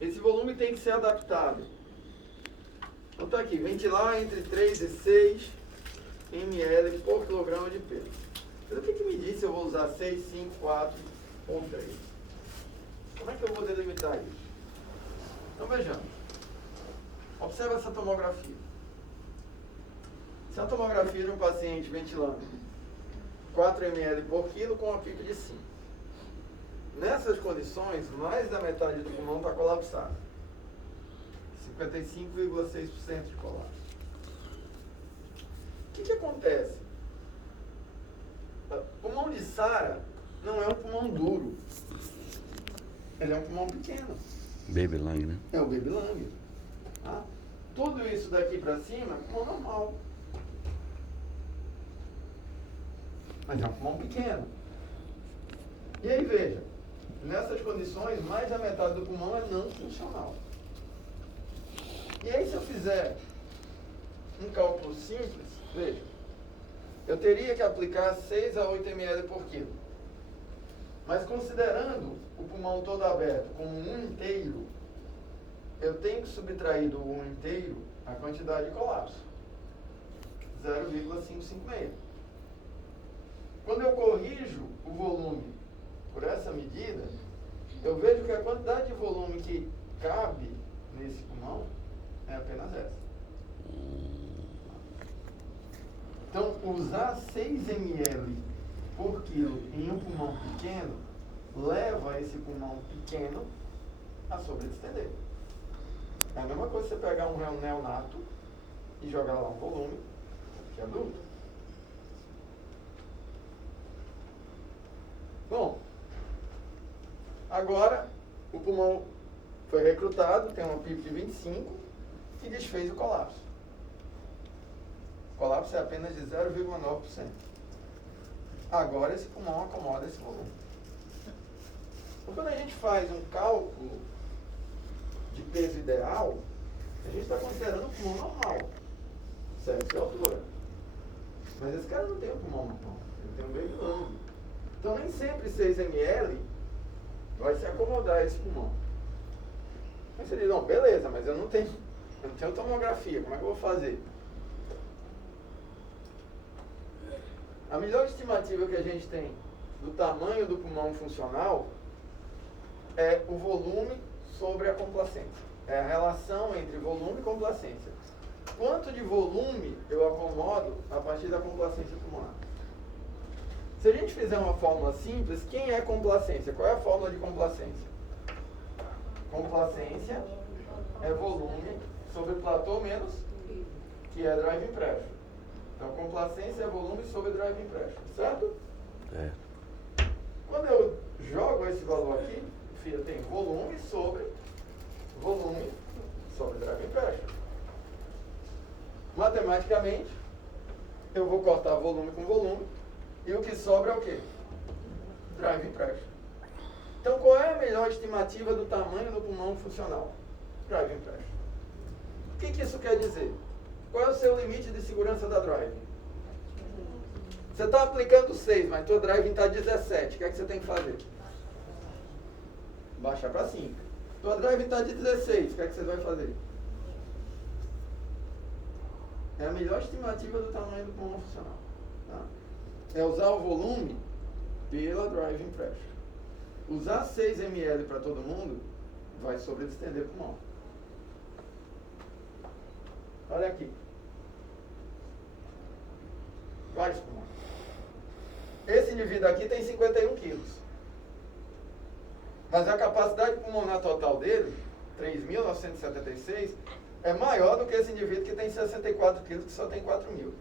esse volume tem que ser adaptado. Então está aqui, ventilar entre 3 e 6 ml por quilograma de peso. Mas o que me diz se eu vou usar 6, 5, 4 ou 3? Como é que eu vou delimitar isso? Então vejamos. Observe essa tomografia. Essa é a tomografia de um paciente ventilando 4 ml por quilo com uma PIP de 5. Nessas condições, mais da metade do pulmão está colapsado. 55,6% de colapso. O que acontece? O pulmão de Sara não é um pulmão duro. Ele é um pulmão pequeno. Baby lung, né? É o baby lung. Tá? Tudo isso daqui para cima é pulmão normal. Mas é um pulmão pequeno. E aí veja, nessas condições, mais da metade do pulmão é não funcional. E aí se eu fizer um cálculo simples, veja, eu teria que aplicar 6 a 8 ml por quilo. Mas considerando o pulmão todo aberto como um inteiro, eu tenho que subtrair do um inteiro a quantidade de colapso. 0,556. Quando eu corrijo o volume por essa medida, eu vejo que a quantidade de volume que cabe nesse pulmão é apenas essa. Então, usar 6 ml por quilo em um pulmão pequeno leva esse pulmão pequeno a sobredistender. É a mesma coisa você pegar um neonato e jogar lá um volume de adulto. Bom, agora o pulmão foi recrutado, tem uma PIP de 25 e desfez o colapso. O colapso é apenas de 0,9%. Agora esse pulmão acomoda esse volume. Então, quando a gente faz um cálculo de peso ideal, a gente está considerando o pulmão normal, sexo e altura. Mas esse cara não tem um pulmão normal, ele tem um baby lung. Então nem sempre 6 ml vai se acomodar esse pulmão. Mas você diz, não, beleza, mas eu não tenho tomografia, como é que eu vou fazer? A melhor estimativa que a gente tem do tamanho do pulmão funcional é o volume sobre a complacência. É a relação entre volume e complacência. Quanto de volume eu acomodo a partir da complacência pulmonar? Se a gente fizer uma fórmula simples, quem é complacência? Qual é a fórmula de complacência? Complacência é volume sobre platô menos, que é driving pressure. Então, complacência é volume sobre driving pressure, certo? É. Quando eu jogo esse valor aqui, eu tenho volume sobre driving pressure. Matematicamente, eu vou cortar volume com volume, e o que sobra é o quê? Driving pressure. Então, qual é a melhor estimativa do tamanho do pulmão funcional? Driving pressure. O que isso quer dizer? Qual é o seu limite de segurança da driving? Você está aplicando 6, mas tua driving está 17. O que é que você tem que fazer? Baixar para 5. Tua driving está de 16. O que é que você vai fazer? É a melhor estimativa do tamanho do pulmão funcional. Tá? É usar o volume pela driving pressure. Usar 6 ml para todo mundo vai sobredistender o pulmão. Olha aqui. Vários pulmões. Esse indivíduo aqui tem 51 quilos. Mas a capacidade pulmonar total dele, 3.976, é maior do que esse indivíduo que tem 64 quilos, que só tem 4.000.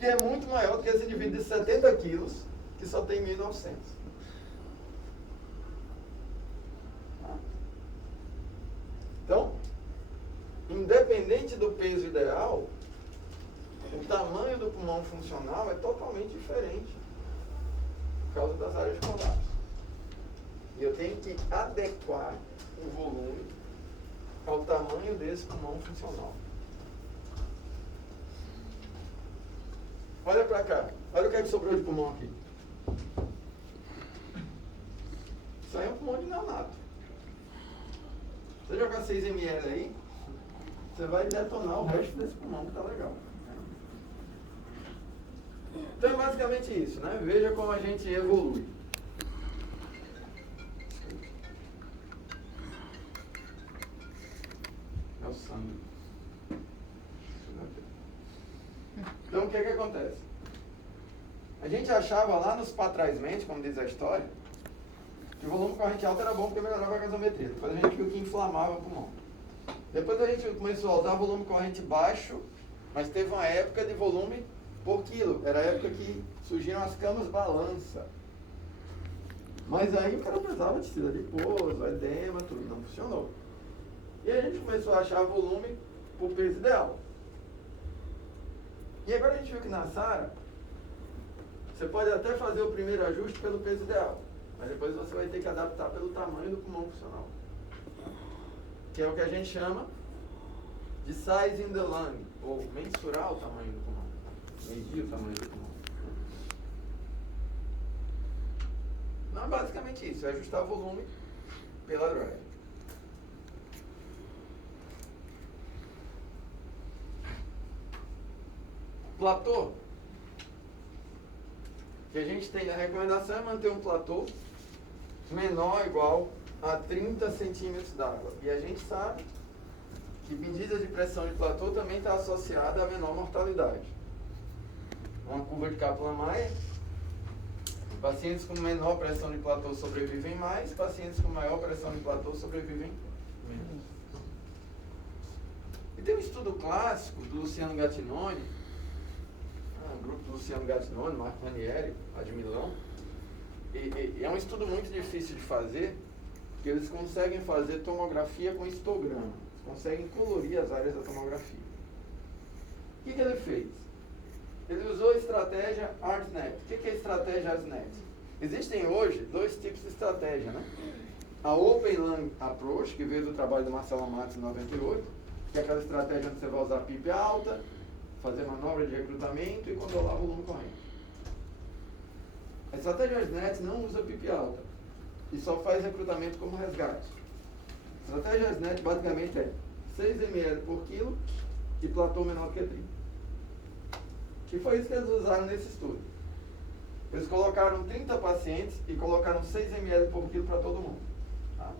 E é muito maior do que esse indivíduo de 70 quilos, que só tem 1.900. Então, independente do peso ideal, o tamanho do pulmão funcional é totalmente diferente por causa das áreas de colapso. E eu tenho que adequar o volume ao tamanho desse pulmão funcional. Olha para cá. Olha o que é que sobrou de pulmão aqui. Isso aí é um pulmão de neonato. Você jogar 6 ml aí, você vai detonar o resto desse pulmão que tá legal. Então é basicamente isso, né? Veja como a gente evolui. É o sangue. Então o que acontece? A gente achava lá nos patrás-mente, como diz a história, que o volume corrente alta era bom porque melhorava a gasometria. Depois a gente viu que inflamava o pulmão. Depois a gente começou a usar volume corrente baixo, mas teve uma época de volume por quilo. Era a época que surgiram as camas balança. Mas aí o cara pesava de tecido adiposo, edema, tudo. Não funcionou. E a gente começou a achar volume por peso ideal. E agora a gente viu que na SARA, você pode até fazer o primeiro ajuste pelo peso ideal, mas depois você vai ter que adaptar pelo tamanho do pulmão funcional. Que é o que a gente chama de size in the lung, ou mensurar o tamanho do pulmão, medir o tamanho do pulmão. Não é basicamente isso, é ajustar o volume pela drive. Platô, que a gente tem, a recomendação é manter um platô menor ou igual a 30 centímetros d'água. E a gente sabe que medida de pressão de platô também está associada a menor mortalidade. Uma curva de Kaplan-Meier, pacientes com menor pressão de platô sobrevivem mais, pacientes com maior pressão de platô sobrevivem menos. E tem um estudo clássico do Luciano Gattinoni, um grupo do Luciano Gattinoni, Marco Ranieri, lá de Milão, e é um estudo muito difícil de fazer, porque eles conseguem fazer tomografia com histograma, eles conseguem colorir as áreas da tomografia. O que ele fez? Ele usou a estratégia ARSNet. O que é a estratégia ARSNet? Existem hoje dois tipos de estratégia, né? A Open Lung Approach, que veio do trabalho do Marcelo Matos em 98, que é aquela estratégia onde você vai usar PIP alta, fazer manobra de recrutamento e controlar o volume corrente. A estratégia ARSNet não usa PIP alta e só faz recrutamento como resgate. A estratégia ARSNet basicamente é 6 ml por quilo e platô menor do que 30. Que foi isso que eles usaram nesse estudo. Eles colocaram 30 pacientes e colocaram 6 ml por quilo para todo mundo. Tá?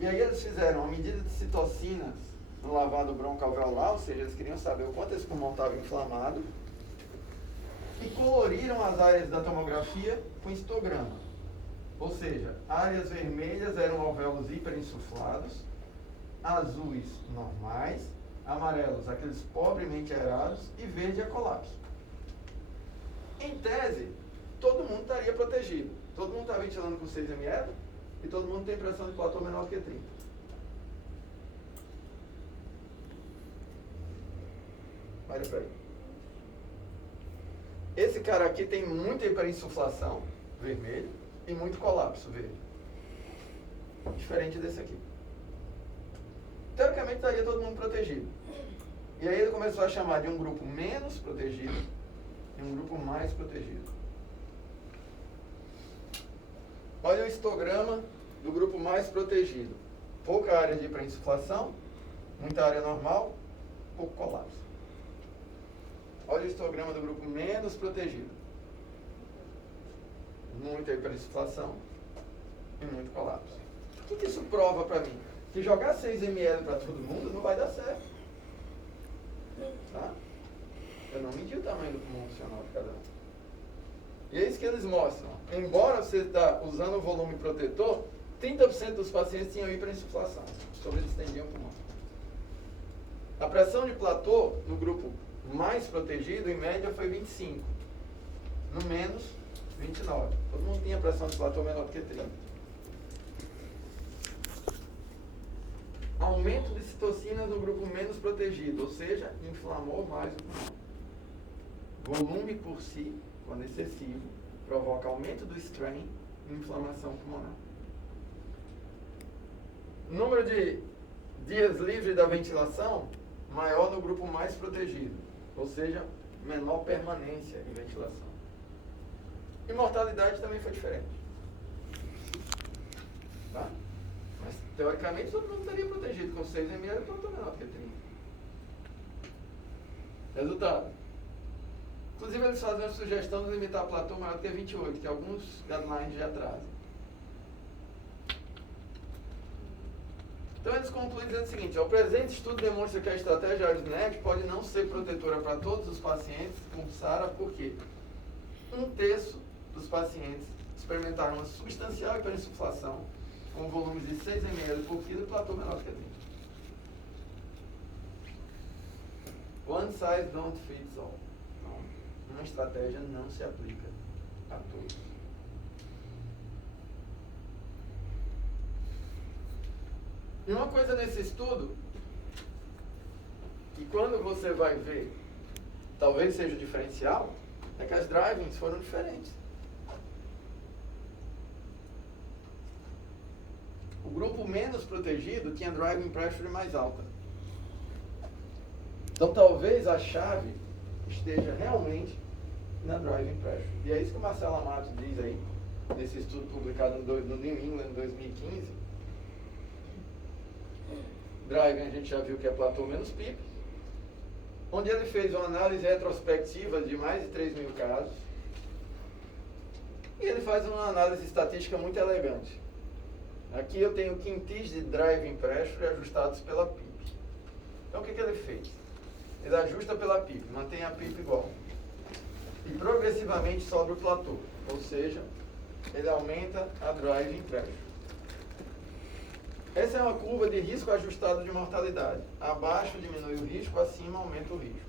E aí eles fizeram uma medida de citocinas no lavado broncoalveolar, ou seja, eles queriam saber o quanto esse pulmão estava inflamado, e coloriram as áreas da tomografia com histograma. Ou seja, áreas vermelhas eram alvéolos hiperinsuflados, azuis normais, amarelos aqueles pobremente aerados e verde a colapso. Em tese, todo mundo estaria protegido. Todo mundo está ventilando com 6 ml e todo mundo tem pressão de platô menor do que 30. Olha para aí. Esse cara aqui tem muita hiperinsuflação, vermelho, e muito colapso, verde. Diferente desse aqui. Teoricamente estaria todo mundo protegido. E aí ele começou a chamar de um grupo menos protegido e um grupo mais protegido. Olha o histograma do grupo mais protegido. Pouca área de hiperinsuflação, muita área normal, pouco colapso. Olha o histograma do grupo menos protegido. Muita hiperinsuflação e muito colapso. O que isso prova para mim? Que jogar 6 ml para todo mundo não vai dar certo. Tá? Eu não medi o tamanho do pulmão funcional de cada um. E é isso que eles mostram. Embora você está usando o volume protetor, 30% dos pacientes tinham hiperinsuflação, sobredistendiam o pulmão. A pressão de platô no grupo mais protegido, em média, foi 25. No menos, 29. Todo mundo tinha pressão de platô menor do que 30. Aumento de citocinas no grupo menos protegido, ou seja, inflamou mais o pulmão. Volume por si, quando excessivo, provoca aumento do strain e inflamação pulmonar. Número de dias livres da ventilação, maior no grupo mais protegido, ou seja, menor permanência em ventilação. E mortalidade também foi diferente. Tá? Mas Teoricamente, todo mundo estaria protegido com 6 ml e platô menor do que 30. Resultado. Inclusive, eles fazem a sugestão de limitar platô maior do que 28, que alguns guidelines já trazem. Então, eles concluem dizendo o seguinte: o presente estudo demonstra que a estratégia ARDNET pode não ser protetora para todos os pacientes com SARA, porque 1/3 dos pacientes experimentaram uma substancial hiperinsuflação com volumes de 6 ml por quilo e platô menor do que 30. One size don't fit all. Então, uma estratégia não se aplica a todos. E uma coisa nesse estudo, que quando você vai ver, talvez seja o diferencial, é que as drivings foram diferentes. O grupo menos protegido tinha driving pressure mais alta. Então talvez a chave esteja realmente na driving pressure. E é isso que o Marcelo Amato diz aí, nesse estudo publicado no New England em 2015. Driving a gente já viu que é platô menos PIP, onde ele fez uma análise retrospectiva de mais de 3 mil casos. E ele faz uma análise estatística muito elegante. Aqui eu tenho quintis de driving pressure ajustados pela PIP. Então o que ele fez? Ele ajusta pela PIP, mantém a PIP igual. E progressivamente sobe o platô. Ou seja, ele aumenta a driving pressure. Essa é uma curva de risco ajustado de mortalidade. Abaixo diminui o risco, acima aumenta o risco.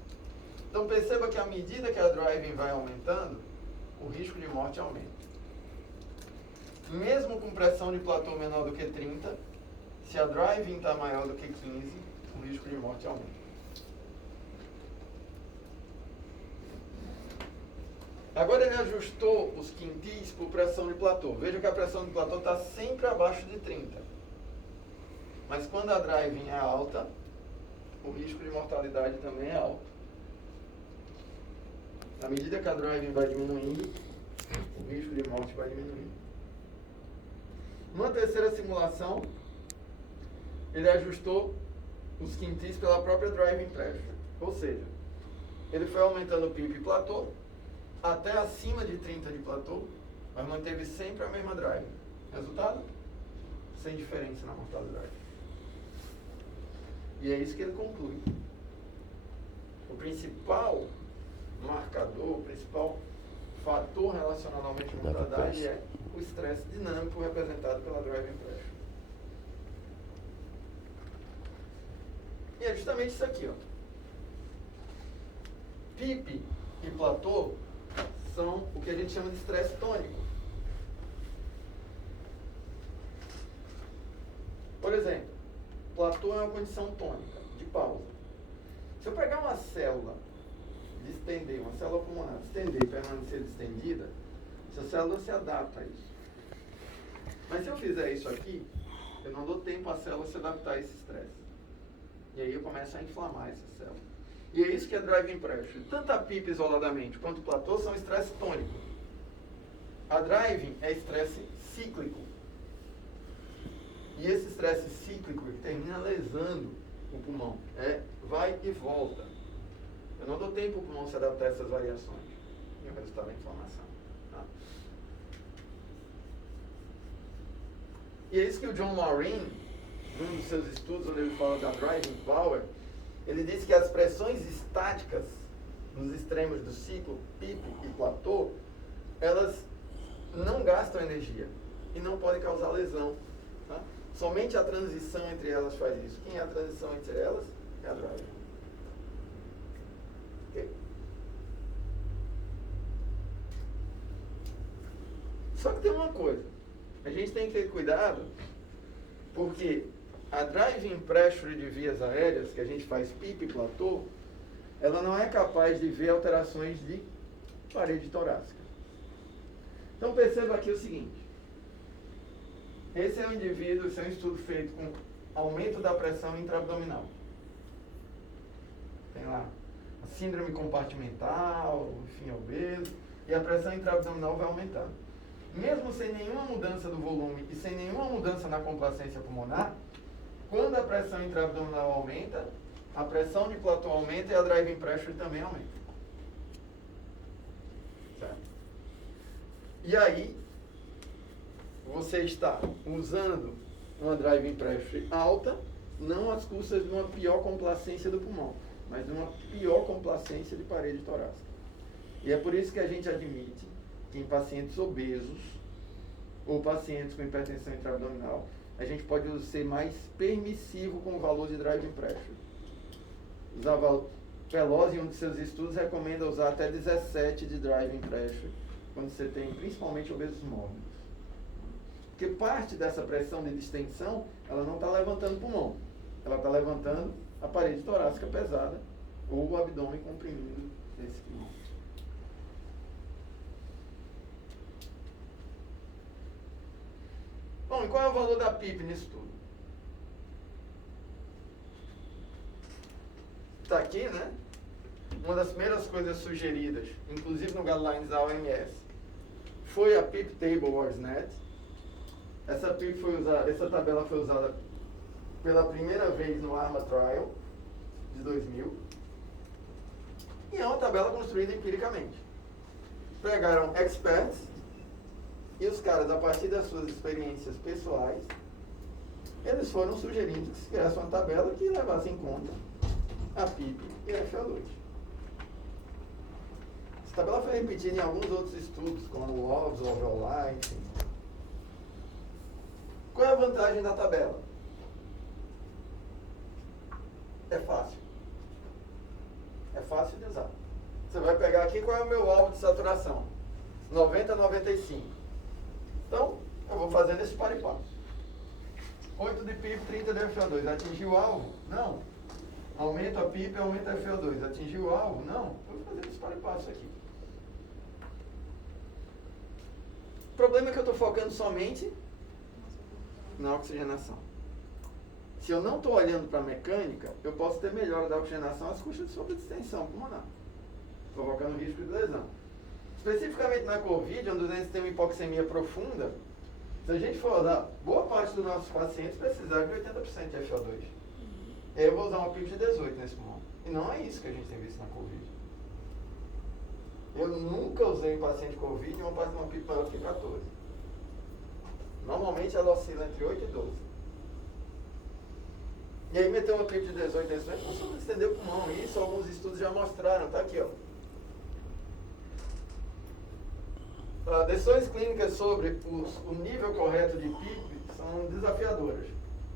Então perceba que à medida que a driving vai aumentando, o risco de morte aumenta. Mesmo com pressão de platô menor do que 30, se a driving está maior do que 15, o risco de morte aumenta. Agora ele ajustou os quintis por pressão de platô. Veja que a pressão de platô está sempre abaixo de 30. Mas quando a driving é alta, o risco de mortalidade também é alto. À medida que a driving vai diminuindo, o risco de morte vai diminuindo. Numa terceira simulação, ele ajustou os quintis pela própria driving pressure. Ou seja, ele foi aumentando o PIP e platô, até acima de 30 de platô, mas manteve sempre a mesma driving. Resultado? Sem diferença na mortalidade. E é isso que ele conclui. O principal marcador, o principal fator relacionado ao aumento de mortalidade é o estresse dinâmico representado pela driving pressure. E é justamente isso aqui, ó. PIP e platô são o que a gente chama de estresse tônico. Por exemplo, platô é uma condição tônica, de pausa. Se eu pegar uma célula, distender, uma célula pulmonar, distender e permanecer distendida, essa célula se adapta a isso. Mas se eu fizer isso aqui, eu não dou tempo à célula se adaptar a esse estresse. E aí eu começo a inflamar essa célula. E é isso que é driving pressure. Tanto a PIP isoladamente quanto o platô são estresse tônico. A driving é estresse cíclico. E esse estresse cíclico termina lesando o pulmão. Vai e volta. Eu não dou tempo para o pulmão se adaptar a essas variações. E o resultado é a inflamação. Tá? E é isso que o John Maureen, num dos seus estudos, onde ele fala da driving power, ele diz que as pressões estáticas nos extremos do ciclo, PIP e platô, elas não gastam energia e não podem causar lesão. Tá? Somente a transição entre elas faz isso. Quem é a transição entre elas? É a driving. Okay? Só que tem uma coisa. A gente tem que ter cuidado, porque a driving pressure de vias aéreas, que a gente faz PIP e platô, ela não é capaz de ver alterações de parede torácica. Então perceba aqui o seguinte. Esse é um indivíduo, esse é um estudo feito com aumento da pressão intraabdominal. Tem lá a síndrome compartimental, enfim, obeso, e a pressão intraabdominal vai aumentando. mesmo sem nenhuma mudança do volume e sem nenhuma mudança na complacência pulmonar, quando a pressão intraabdominal aumenta, a pressão de platô aumenta e a driving pressure também aumenta. Certo? E aí, você está usando uma driving pressure alta, não às custas de uma pior complacência do pulmão, mas de uma pior complacência de parede torácica. E é por isso que a gente admite que em pacientes obesos ou pacientes com hipertensão intraabdominal, a gente pode ser mais permissivo com o valor de driving pressure. Pelosi, em um de seus estudos, recomenda usar até 17 de driving pressure, quando você tem principalmente obesos mórbidos. Porque parte dessa pressão de distensão, ela não está levantando o pulmão, ela está levantando a parede torácica pesada ou o abdômen comprimido desse pulmão. Bom, e qual é o valor da PIP nisso tudo? Está aqui, né? Uma das primeiras coisas sugeridas, inclusive no Guidelines da OMS, foi a PIP Table WARSNet. Essa tabela foi usada pela primeira vez no ARMA Trial de 2000. E é uma tabela construída empiricamente. Pegaram experts e os caras, a partir das suas experiências pessoais, eles foram sugerindo que se criasse uma tabela que levasse em conta a PIP e a FO2. Essa tabela foi repetida em alguns outros estudos, como o OBS, o OVLI, enfim. Qual é a vantagem da tabela? É fácil. É fácil de usar. Você vai pegar aqui qual é o meu alvo de saturação. 90 a 95. Então, eu vou fazendo esse par e par. 8 de PIP, 30 de FO2. Atingiu o alvo? Não. Aumenta a PIP, aumenta a FO2. Atingiu o alvo? Não. Eu vou fazer esse par e par isso aqui. O problema é que eu estou focando somente na oxigenação. Se eu não estou olhando para a mecânica, eu posso ter melhora da oxigenação às custas de sobredistensão pulmonar, provocando risco de lesão. Especificamente na Covid, onde eles têm uma hipoxemia profunda, se a gente for usar, boa parte dos nossos pacientes precisaram de 80% de FO2. Eu vou usar uma PIP de 18 nesse momento. E não é isso que a gente tem visto na Covid. Eu nunca usei em paciente Covid uma PIP maior que 14. Normalmente ela oscila entre 8 e 12. E aí meter uma PIP de 18 nesse momento, não só estender o pulmão. Isso alguns estudos já mostraram, tá aqui, ó. Decisões clínicas sobre o nível correto de PIP são desafiadoras,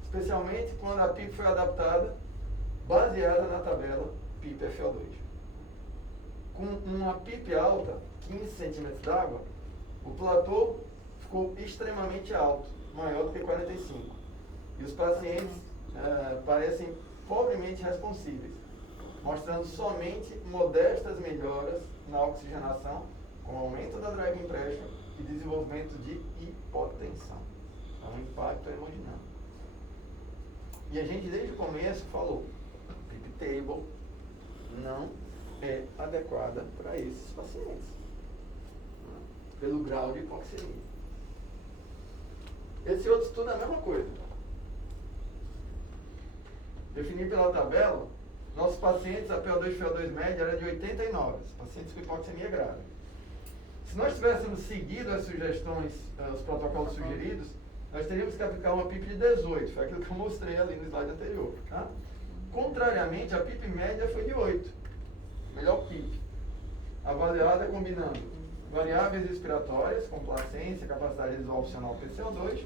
especialmente quando a PIP foi adaptada baseada na tabela PIP-FO2. Com uma PIP alta, 15 centímetros d'água, o platô ficou extremamente alto, maior do que 45. E os pacientes parecem pobremente responsíveis, mostrando somente modestas melhoras na oxigenação, com aumento da driving pressure e desenvolvimento de hipotensão. É um impacto hemodinâmico. E a gente desde o começo falou, PIP Table não é adequada para esses pacientes, né? Pelo grau de hipoxemia. Esse outro estudo é a mesma coisa. Definido pela tabela, nossos pacientes, a PO2 e FO2 média era de 89, pacientes com hipoxemia grave. Se nós tivéssemos seguido as sugestões, os protocolos sugeridos, nós teríamos que aplicar uma PIP de 18, foi aquilo que eu mostrei ali no slide anterior. Tá? Contrariamente, a PIP média foi de 8, melhor PIP, avaliada combinando variáveis respiratórias, complacência, capacidade visual opcional PCO2,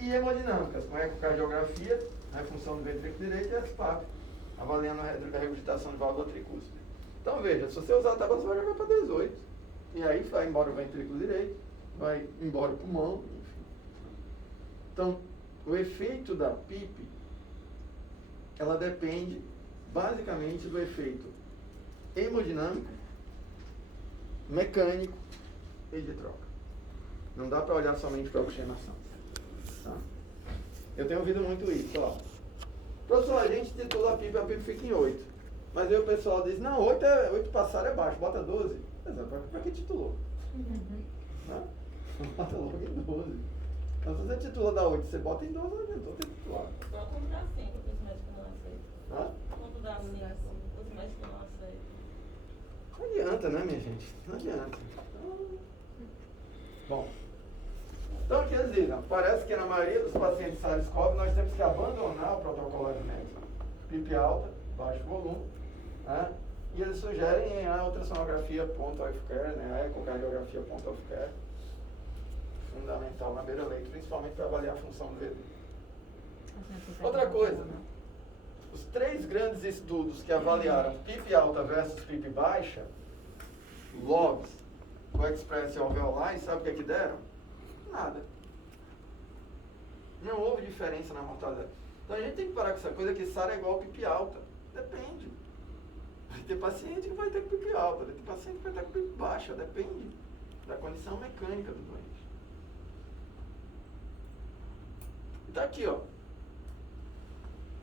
e hemodinâmicas, com ecocardiografia, né, função do ventrículo direito, e SPAP, avaliando a regurgitação de válvula tricúspide. Então veja, se você usar a tabela, você vai jogar para 18. E aí vai embora o ventrículo direito, vai embora o pulmão, enfim. Então, o efeito da PIP, ela depende basicamente do efeito hemodinâmico, mecânico e de troca. Não dá para olhar somente para a oxigenação. Tá? Eu tenho ouvido muito isso, ó. Professor, a gente titula a PIP fica em 8. Mas aí o pessoal diz, não, 8 passar é baixo, bota 12. Exato, para que titulou? Né? Bota logo em 12. Então se você titula da 8, você bota em 12, não adiantou ter titulado. Só quando dá 5, os médicos não aceitam. Hã? Quando dá 5, os médicos não aceitam. Não adianta, né, minha gente? Não adianta. Bom, então quer dizer, parece que na maioria dos pacientes SARS-CoV nós temos que abandonar o protocolo médico. PIP alta, baixo volume, né? E eles sugerem a ultrassonografia point-of-care, né? A ecocardiografia point-of-care, fundamental na beira-leito, principalmente para avaliar a função do VD. Outra coisa, os 3 grandes estudos que avaliaram PIP alta versus PIP baixa, LOGS, co-express e alveolar, sabe o que deram? Nada. Não houve diferença na mortalidade. Então a gente tem que parar com essa coisa que SARA é igual a PIP alta. Depende. Vai ter paciente que vai ter PIP alta, vai ter paciente que vai ter PIP baixa, depende da condição mecânica do doente. E tá aqui, ó.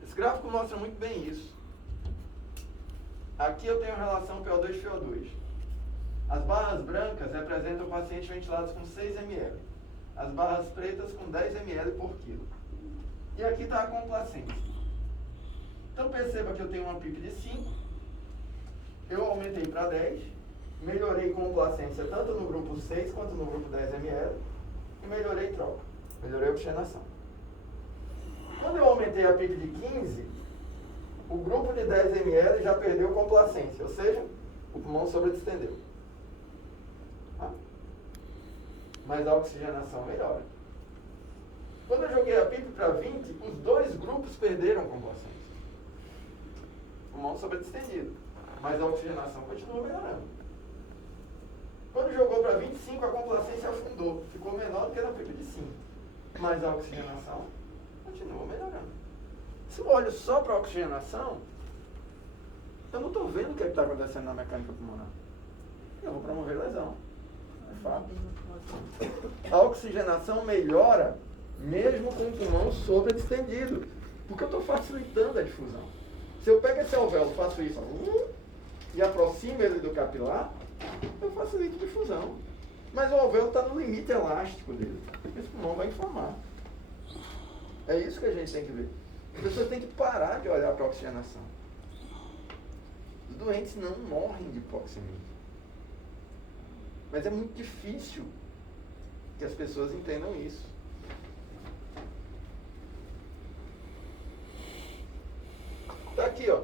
Esse gráfico mostra muito bem isso. Aqui eu tenho a relação PO2-FO2. As barras brancas representam pacientes ventilados com 6 ml. As barras pretas com 10 ml por quilo. E aqui está a complacência. Então perceba que eu tenho uma PIP de 5. Eu aumentei para 10. Melhorei complacência tanto no grupo 6 quanto no grupo 10 ml. E melhorei troca. Melhorei oxigenação. Quando eu aumentei a PIP de 15, o grupo de 10 ml já perdeu complacência, ou seja, o pulmão sobredistendeu. Tá? Mas a oxigenação melhora. Quando eu joguei a PIP para 20, os 2 grupos perderam complacência. Pulmão sobredistendido. Mas a oxigenação continua melhorando. Quando jogou para 25, a complacência afundou. Ficou menor do que na PIP de 5. Mas a oxigenação continua melhorando. Se eu olho só para a oxigenação, eu não estou vendo o que está acontecendo na mecânica pulmonar. Eu vou promover lesão. É fato. A oxigenação melhora mesmo com o pulmão sobredistendido, porque eu estou facilitando a difusão. Se eu pego esse alvéolo, faço isso e aproximo ele do capilar, eu facilito a difusão. Mas o alvéolo está no limite elástico dele. Esse pulmão vai inflamar. É isso que a gente tem que ver. As pessoas têm que parar de olhar para a oxigenação. Os doentes não morrem de hipoxemia. Mas é muito difícil que as pessoas entendam isso. Está aqui, ó.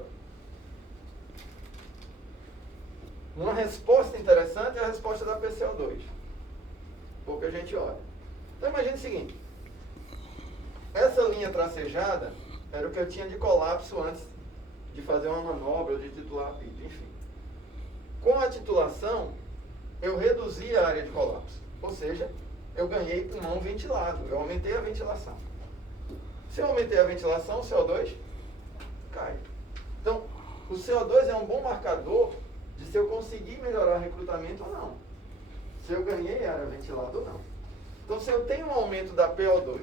Uma resposta interessante é a resposta da PCO2. Pouca gente olha. Então imagine o seguinte. Essa linha tracejada era o que eu tinha de colapso antes de fazer uma manobra ou de titular a PIP, enfim. Com a titulação, eu reduzi a área de colapso. Ou seja, eu ganhei pulmão ventilado. Eu aumentei a ventilação. Se eu aumentei a ventilação, o CO2 cai. Então, o CO2 é um bom marcador de se eu conseguir melhorar o recrutamento ou não. Se eu ganhei área ventilada ou não. Então, se eu tenho um aumento da PO2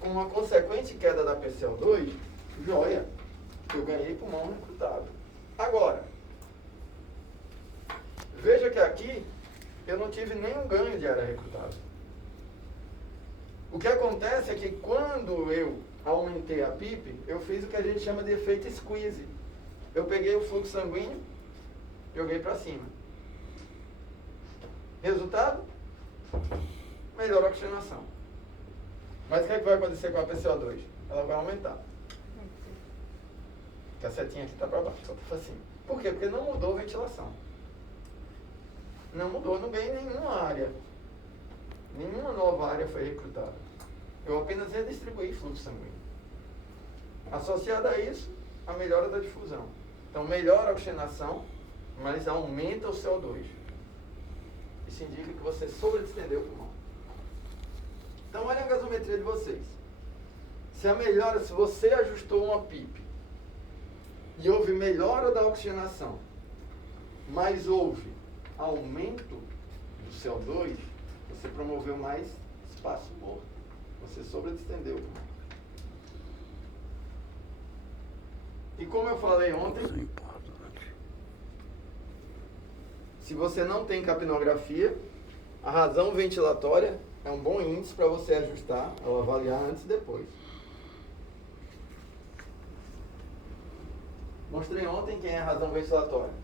com uma consequente queda da PCO2, joia, eu ganhei pulmão recrutado. Agora, veja que aqui eu não tive nenhum ganho de área recrutada. O que acontece é que quando eu aumentei a PIP, eu fiz o que a gente chama de efeito squeeze. Eu peguei o fluxo sanguíneo, joguei para cima. Resultado? Melhor oxigenação. Mas o que é que vai acontecer com a PCO2? Ela vai aumentar. Porque a setinha aqui está para baixo, ela está para cima. Por quê? Porque não mudou a ventilação. Não mudou, não ganhei nenhuma área. Nenhuma nova área foi recrutada. Eu apenas redistribuí fluxo sanguíneo. Associado a isso, a melhora da difusão. Então, melhora a oxigenação, mas aumenta o CO2. Isso indica que você sobredistendeu o pulmão. Então, olha a gasometria de vocês. Se você ajustou uma PIP e houve melhora da oxigenação, mas houve aumento do CO2, você promoveu mais espaço morto. Você sobredistendeu o pulmão. E como eu falei ontem, se você não tem capnografia, A razão ventilatória é um bom índice para você ajustar ou avaliar antes e depois. Mostrei ontem quem é a razão ventilatória.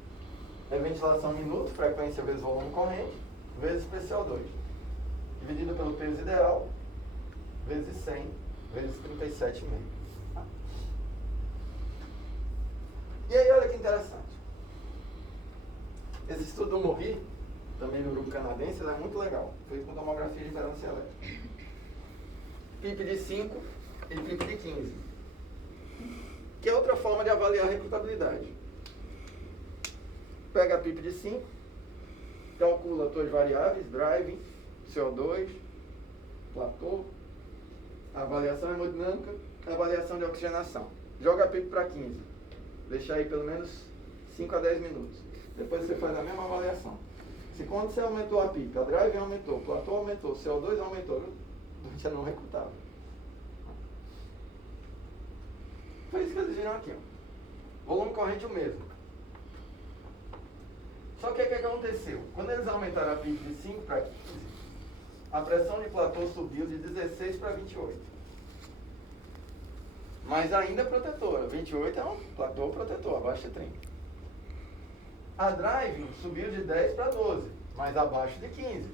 É ventilação minuto, frequência vezes volume corrente, vezes PCO2. Dividido pelo peso ideal, vezes 100, vezes 37,5. E aí, olha que interessante. Esse estudo do Morri, também no grupo canadense, ele é muito legal. Feito com tomografia de impedância elétrica. PIP de 5 e PIP de 15. Que é outra forma de avaliar a recrutabilidade. Pega a PIP de 5, calcula suas variáveis, driving, CO2, platô, avaliação hemodinâmica, avaliação de oxigenação. Joga a PIP para 15. Deixa aí pelo menos 5 a 10 minutos. Depois você faz a mesma avaliação. Se quando você aumentou a PIP, a drive aumentou, o platô aumentou, o CO2 aumentou, a gente é não recrutável. Foi isso que eles viram aqui. Ó. Volume corrente o mesmo. Só que o que aconteceu? Quando eles aumentaram a PIP de 5 para 15, a pressão de platô subiu de 16 para 28. Mas ainda protetora. 28 é um platô protetor, abaixo de 30. A driving subiu de 10 para 12, mas abaixo de 15.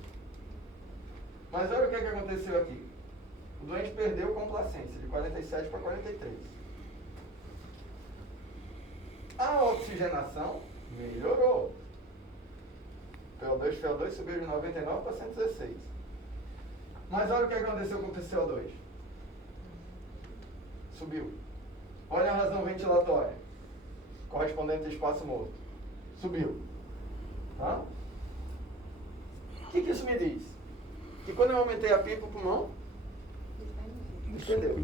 Mas olha o que aconteceu aqui. O doente perdeu complacência de 47 para 43. A oxigenação melhorou. PO2 subiu de 99 para 116. Mas olha o que aconteceu com o CO2. Subiu. Olha a razão ventilatória, correspondente ao espaço morto. Subiu. Tá? O que isso me diz? Que quando eu aumentei a PIP, o pulmão entendeu?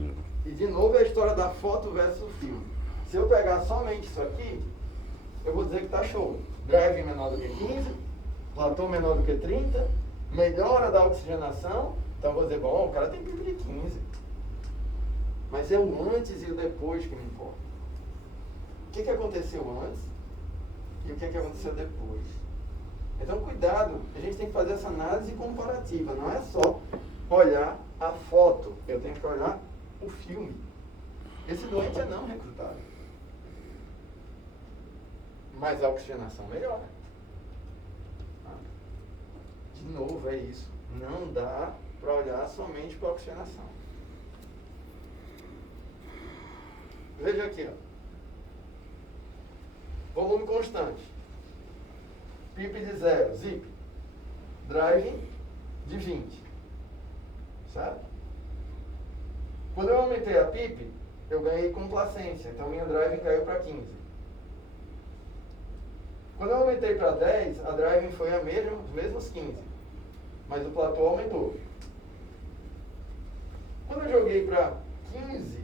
E de novo é a história da foto versus o filme. Se eu pegar somente isso aqui, eu vou dizer que está show. Drive menor do que 15, platô menor do que 30, melhora da oxigenação. Então eu vou dizer, bom, o cara tem PIP de 15. Mas é o antes e o depois que me importa. O que aconteceu antes e o que aconteceu depois. Então, cuidado, a gente tem que fazer essa análise comparativa. Não é só olhar a foto, eu tenho que olhar o filme. Esse doente é não recrutável. Mas a oxigenação melhora. De novo, é isso. Não dá para olhar somente para a oxigenação. Veja aqui, ó. Volume constante. PIP de 0, zip. Driving de 20. Certo? Quando eu aumentei a PIP, eu ganhei complacência. Então, minha driving caiu para 15. Quando eu aumentei para 10, a driving foi a mesma, os mesmos 15. Mas o platô aumentou. Quando eu joguei para 15,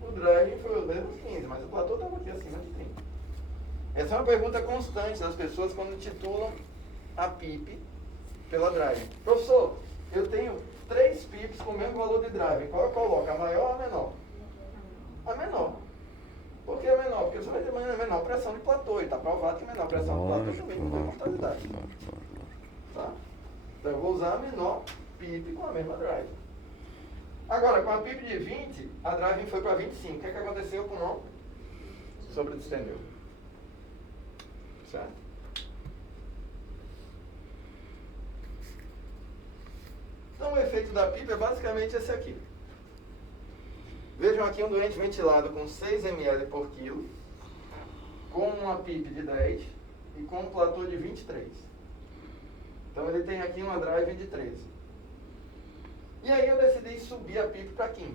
o driving foi os mesmos 15, mas o platô estava aqui acima de 30. Essa é uma pergunta constante das pessoas quando titulam a PIP pela driving. Professor, eu tenho 3 PIPs com o mesmo valor de driving. Qual eu coloco? A maior ou a menor? A menor. Por que a menor? Porque você vai ter a menor pressão de platô. E está provado que a menor pressão de platô também não tem mortalidade. Tá? Então eu vou usar a menor PIP com a mesma driving. Agora, com a PIP de 20, a driving foi para 25. O que aconteceu com o pulmão? Sobredistendeu. Certo? Então, o efeito da PIP é basicamente esse aqui. Vejam aqui um doente ventilado com 6 ml por quilo, com uma PIP de 10 e com um platô de 23. Então, ele tem aqui uma driving de 13. E aí eu decidi subir a PIP para 15.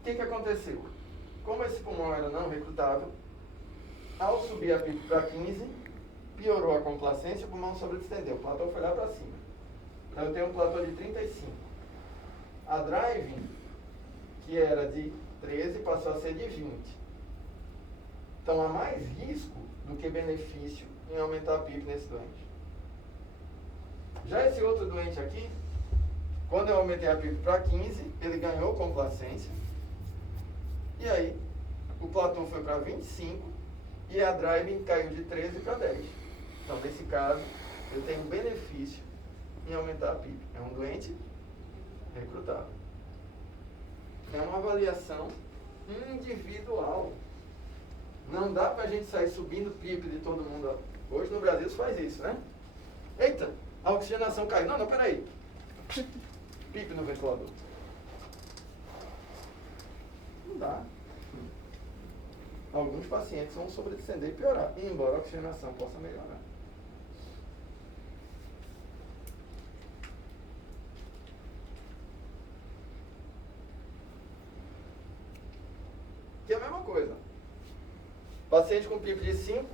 O que aconteceu? Como esse pulmão era não recrutável, ao subir a PIP para 15, piorou a complacência e o pulmão sobredistendeu. O platô foi lá para cima. Então eu tenho um platô de 35. A driving, que era de 13, passou a ser de 20. Então há mais risco do que benefício em aumentar a PIP nesse doente. Já esse outro doente aqui, quando eu aumentei a PIP para 15, ele ganhou complacência. E aí, o platô foi para 25 e a driving caiu de 13 para 10. Então, nesse caso, ele tem um benefício em aumentar a PIB. É um doente recrutado. É uma avaliação individual. Não dá pra gente sair subindo PIB de todo mundo. Hoje no Brasil se faz isso, né? Eita, a oxigenação caiu. Não, peraí. PIB no ventilador. Não dá. Alguns pacientes vão sobredescender e piorar, embora a oxigenação possa melhorar. Que é a mesma coisa. Paciente com PIB de 5,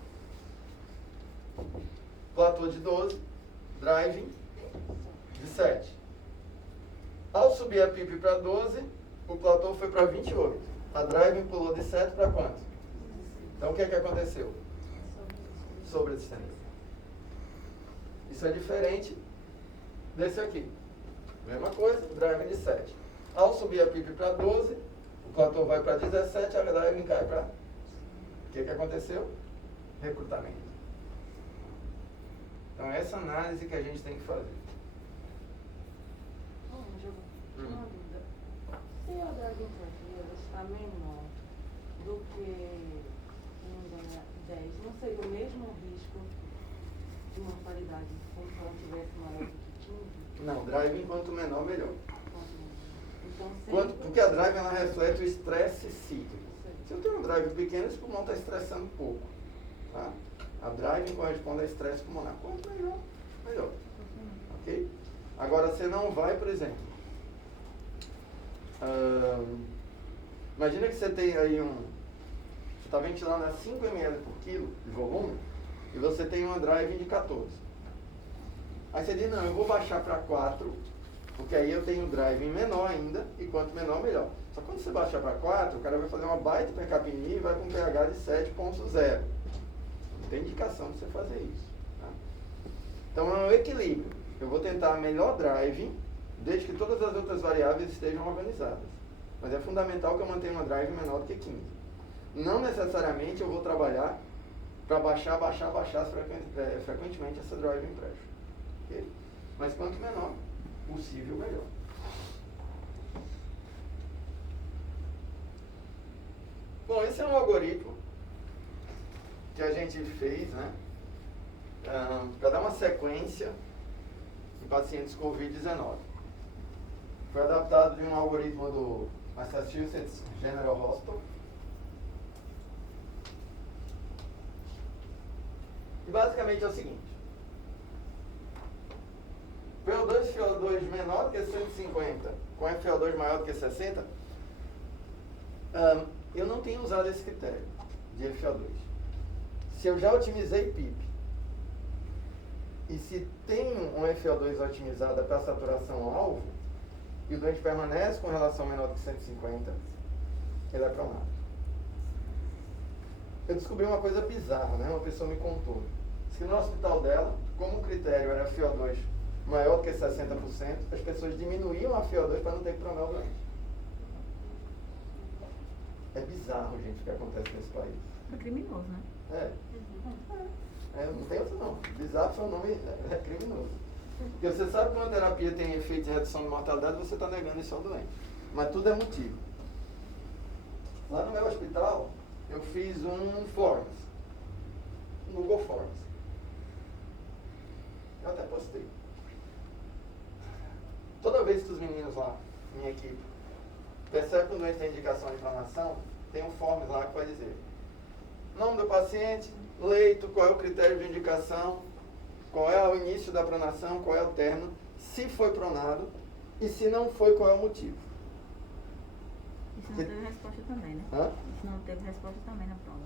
platô de 12, driving de 7. Ao subir a PIB para 12, o platô foi para 28. A driving pulou de 7 para quanto? Então o que é que aconteceu? Sobredescendência. Isso é diferente desse aqui. Mesma coisa, driving de 7. Ao subir a PIB para 12, o platô vai para 17, a driving cai para... O que aconteceu? Recrutamento. Então essa análise que a gente tem que fazer. Uma dúvida. Se a driving intravenous está menor do que 10, não seria o mesmo risco de mortalidade se ela tivesse maior do que 15? Não, driving quanto menor, melhor. Então, Porque a drive ela reflete o estresse cíclico. Se eu tenho um drive pequeno, esse pulmão está estressando pouco. Tá? A drive corresponde a estresse pulmonar. Quanto melhor, melhor. Ok? Agora, você não vai, por exemplo... imagina que você tem aí você está ventilando a 5 ml por quilo de volume e você tem uma drive de 14. Aí você diz, não, eu vou baixar para 4, porque aí eu tenho drive menor ainda, e quanto menor, melhor. Só que quando você baixar para 4, o cara vai fazer uma baita percapnia e vai com um pH de 7,0. Não tem indicação de você fazer isso. Tá? Então é um equilíbrio. Eu vou tentar a melhor drive, desde que todas as outras variáveis estejam organizadas. Mas é fundamental que eu mantenha uma drive menor do que 15. Não necessariamente eu vou trabalhar para baixar frequentemente essa driving pressure. Okay? Mas quanto menor possível, melhor. Bom, esse é um algoritmo que a gente fez, né? Para dar uma sequência em pacientes com Covid-19. Foi adaptado de um algoritmo do Massachusetts General Hospital. E basicamente é o seguinte. PO2 e FiO2 menor do que 150, com FiO2 maior do que 60, eu não tenho usado esse critério de FiO2. Se eu já otimizei PIP, e se tenho um FiO2 otimizada para saturação alvo, e o doente permanece com relação menor do que 150, ele é pronado. Eu descobri uma coisa bizarra, né? Uma pessoa me contou. Se no hospital dela, como o critério era FiO2 maior do que 60%, as pessoas diminuíam a FiO2 para não ter que pronar o doente. É bizarro, gente, o que acontece nesse país. É criminoso, né? Não tem outro não. Bizarro é o nome, é criminoso. Porque você sabe que uma terapia tem efeito de redução de mortalidade, você está negando isso ao doente. Mas tudo é motivo. Lá no meu hospital, eu fiz um Forms. Um Google Forms. Eu até postei. Toda vez que os meninos lá, minha equipe, percebem que o doente tem indicação de inflamação, tem um Forms lá que vai dizer nome do paciente, leito, qual é o critério de indicação, qual é o início da pronação, qual é o término, se foi pronado e se não foi, qual é o motivo. Isso não teve resposta também, né? Hã? Isso não teve resposta também na prova.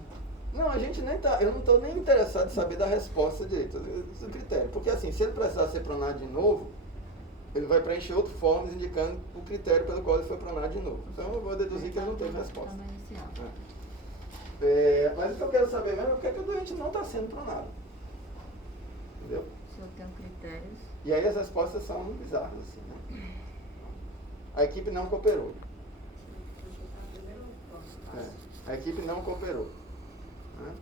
Não, a gente nem tá, eu não estou nem interessado em saber da resposta direito, do critério. Porque assim, se ele precisar ser pronado de novo, ele vai preencher outro forms indicando o critério pelo qual ele foi pronado de novo. Então eu vou deduzir que ele não teve resposta. Também inicial. Mas o que eu quero saber mesmo é porque é que o doente não está sendo pronado. Entendeu? Se eu tenho critérios. E aí as respostas são bizarras, assim, né? A equipe não cooperou. A equipe não cooperou. Né?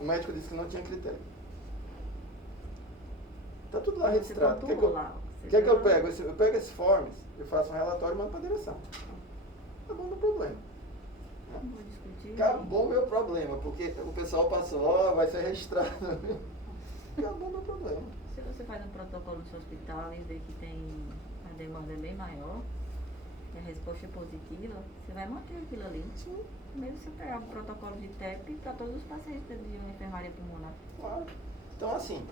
O médico disse que não tinha critério. Tá tudo lá Você registrado. O que, pontuou lá. que eu pego? Eu pego esses forms, eu faço um relatório e mando para a direção. Acabou meu problema. Não vou discutir. Acabou meu problema, porque o pessoal passou, ó, vai ser registrado. Acabou meu problema. Se você faz um protocolo no seu hospital e vê que tem a demanda é bem maior, e a resposta é positiva, você vai manter aquilo ali. Sim, Mesmo se pegar o protocolo de TEP para todos os pacientes de uma enfermaria pulmonar. claro. Então, assim,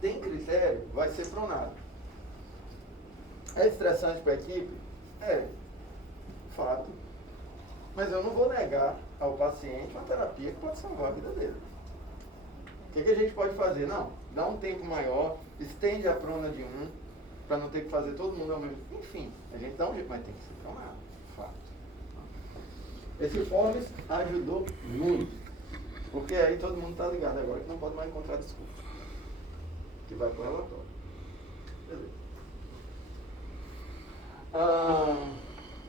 tem critério, vai ser pronado. É estressante para a equipe? É, fato. Mas eu não vou negar ao paciente uma terapia que pode salvar a vida dele. O que a gente pode fazer? Não, dá um tempo maior, estende a prona de um, para não ter que fazer todo mundo ao mesmo tempo. Enfim, a gente dá um jeito, mas tem que ser pronado, fato. Esse Forbes ajudou muito, porque aí todo mundo está ligado agora que não pode mais encontrar desculpa. Que vai para o relatório. Beleza.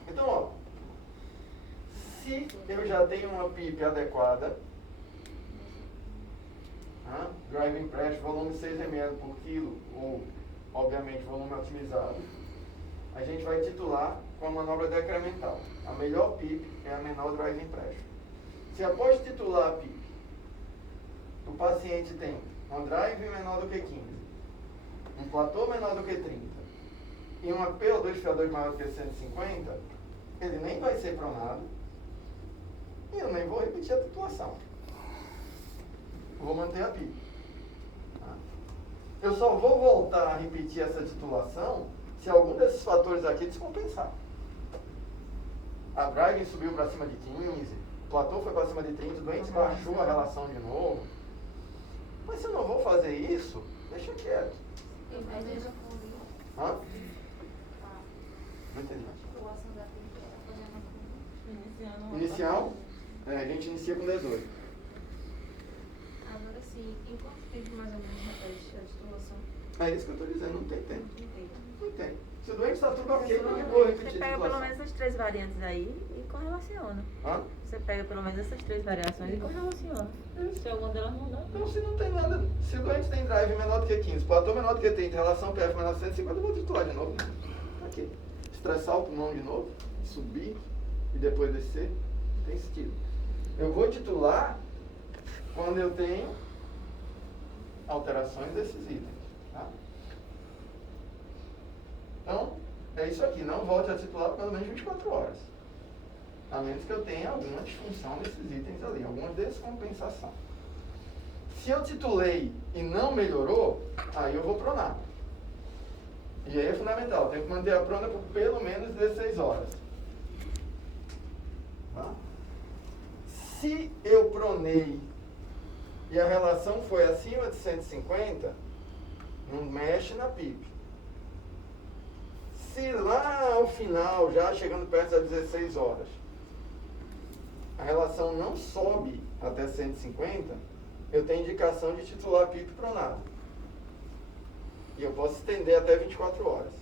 Então, ó, se eu já tenho uma PIP adequada, driving pressure, volume 6 ml por quilo, ou, obviamente, volume otimizado, a gente vai titular com a manobra decremental. A melhor PIP é a menor driving pressure. Se após titular a PIP, o paciente tem um drive menor do que 15, um platô menor do que 30 e uma PO2 FO2 maior do que 150, ele nem vai ser pronado e eu nem vou repetir a titulação. Vou manter a PIP. Eu só vou voltar a repetir essa titulação se algum desses fatores aqui descompensar. A driving subiu para cima de 15, o platô foi para cima de 30, o doente baixou a relação de novo. Mas se eu não vou fazer isso, deixa quieto. Hã? Não entendi. Inicial, a gente inicia com 18. Agora sim, em quanto tempo mais ou menos repete a titulação? É isso que eu estou dizendo, não tem tempo. Não tem. Não tem. Se o doente está tudo ok, não vou repetir Você a pega pelo titulação. menos essas 3 variantes aí e correlaciona. Hã? Você pega pelo menos essas 3 variações e correlaciona. Se alguma delas não dá. Então, se não tem nada, se o doente tem drive menor do que 15, platô menor do que 30, relação PF menor do que 150, eu vou titular de novo. Pra quê? Estressar o pulmão de novo, subir e depois descer, não tem sentido. Eu vou titular quando eu tenho alterações desses itens. Tá? Então, é isso aqui, não volte a titular por pelo menos 24 horas. A menos que eu tenha alguma disfunção desses itens ali, alguma descompensação. Se eu titulei e não melhorou, aí eu vou pronar. E aí é fundamental, eu tenho que manter a prona por pelo menos 16 horas. Tá? Se eu pronei e a relação foi acima de 150, não mexe na PIP. Se lá ao final, já chegando perto das 16 horas, a relação não sobe até 150, eu tenho indicação de titular PIP pronado. E eu posso estender até 24 horas.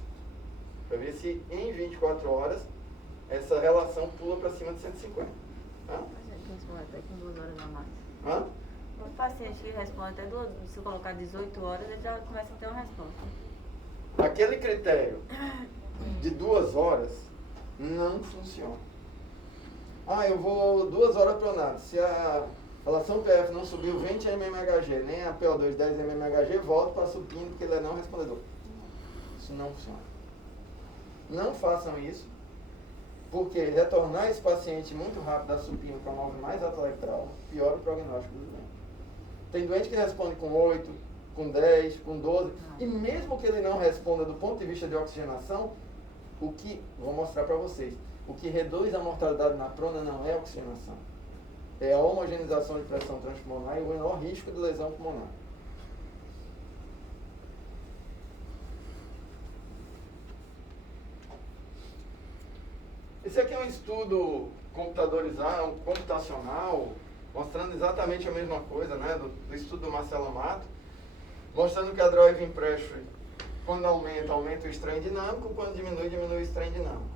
Para ver se em 24 horas essa relação pula para cima de 150. Tá? Responde até com 2 horas a mais. Hã? Um paciente que responde até 2, se eu colocar 18 horas, ele já começa a ter uma resposta. Aquele critério de 2 horas não funciona. Eu vou 2 horas pronado. Se a relação PF não subiu 20 mmHg, nem a PO2 10 mmHg, volto para supino porque ele é não respondedor. Isso não funciona. Não façam isso, porque retornar esse paciente muito rápido da supino promove mais atelectral, piora o prognóstico do doente. Tem doente que responde com 8, com 10, com 12, e mesmo que ele não responda do ponto de vista de oxigenação, vou mostrar para vocês, o que reduz a mortalidade na prona não é a oxigenação, é a homogeneização de pressão transpulmonar e o menor risco de lesão pulmonar. Esse aqui é um estudo computacional, mostrando exatamente a mesma coisa, né, do estudo do Marcelo Amato, mostrando que a driving pressure, quando aumenta o strain dinâmico, quando diminui o strain dinâmico.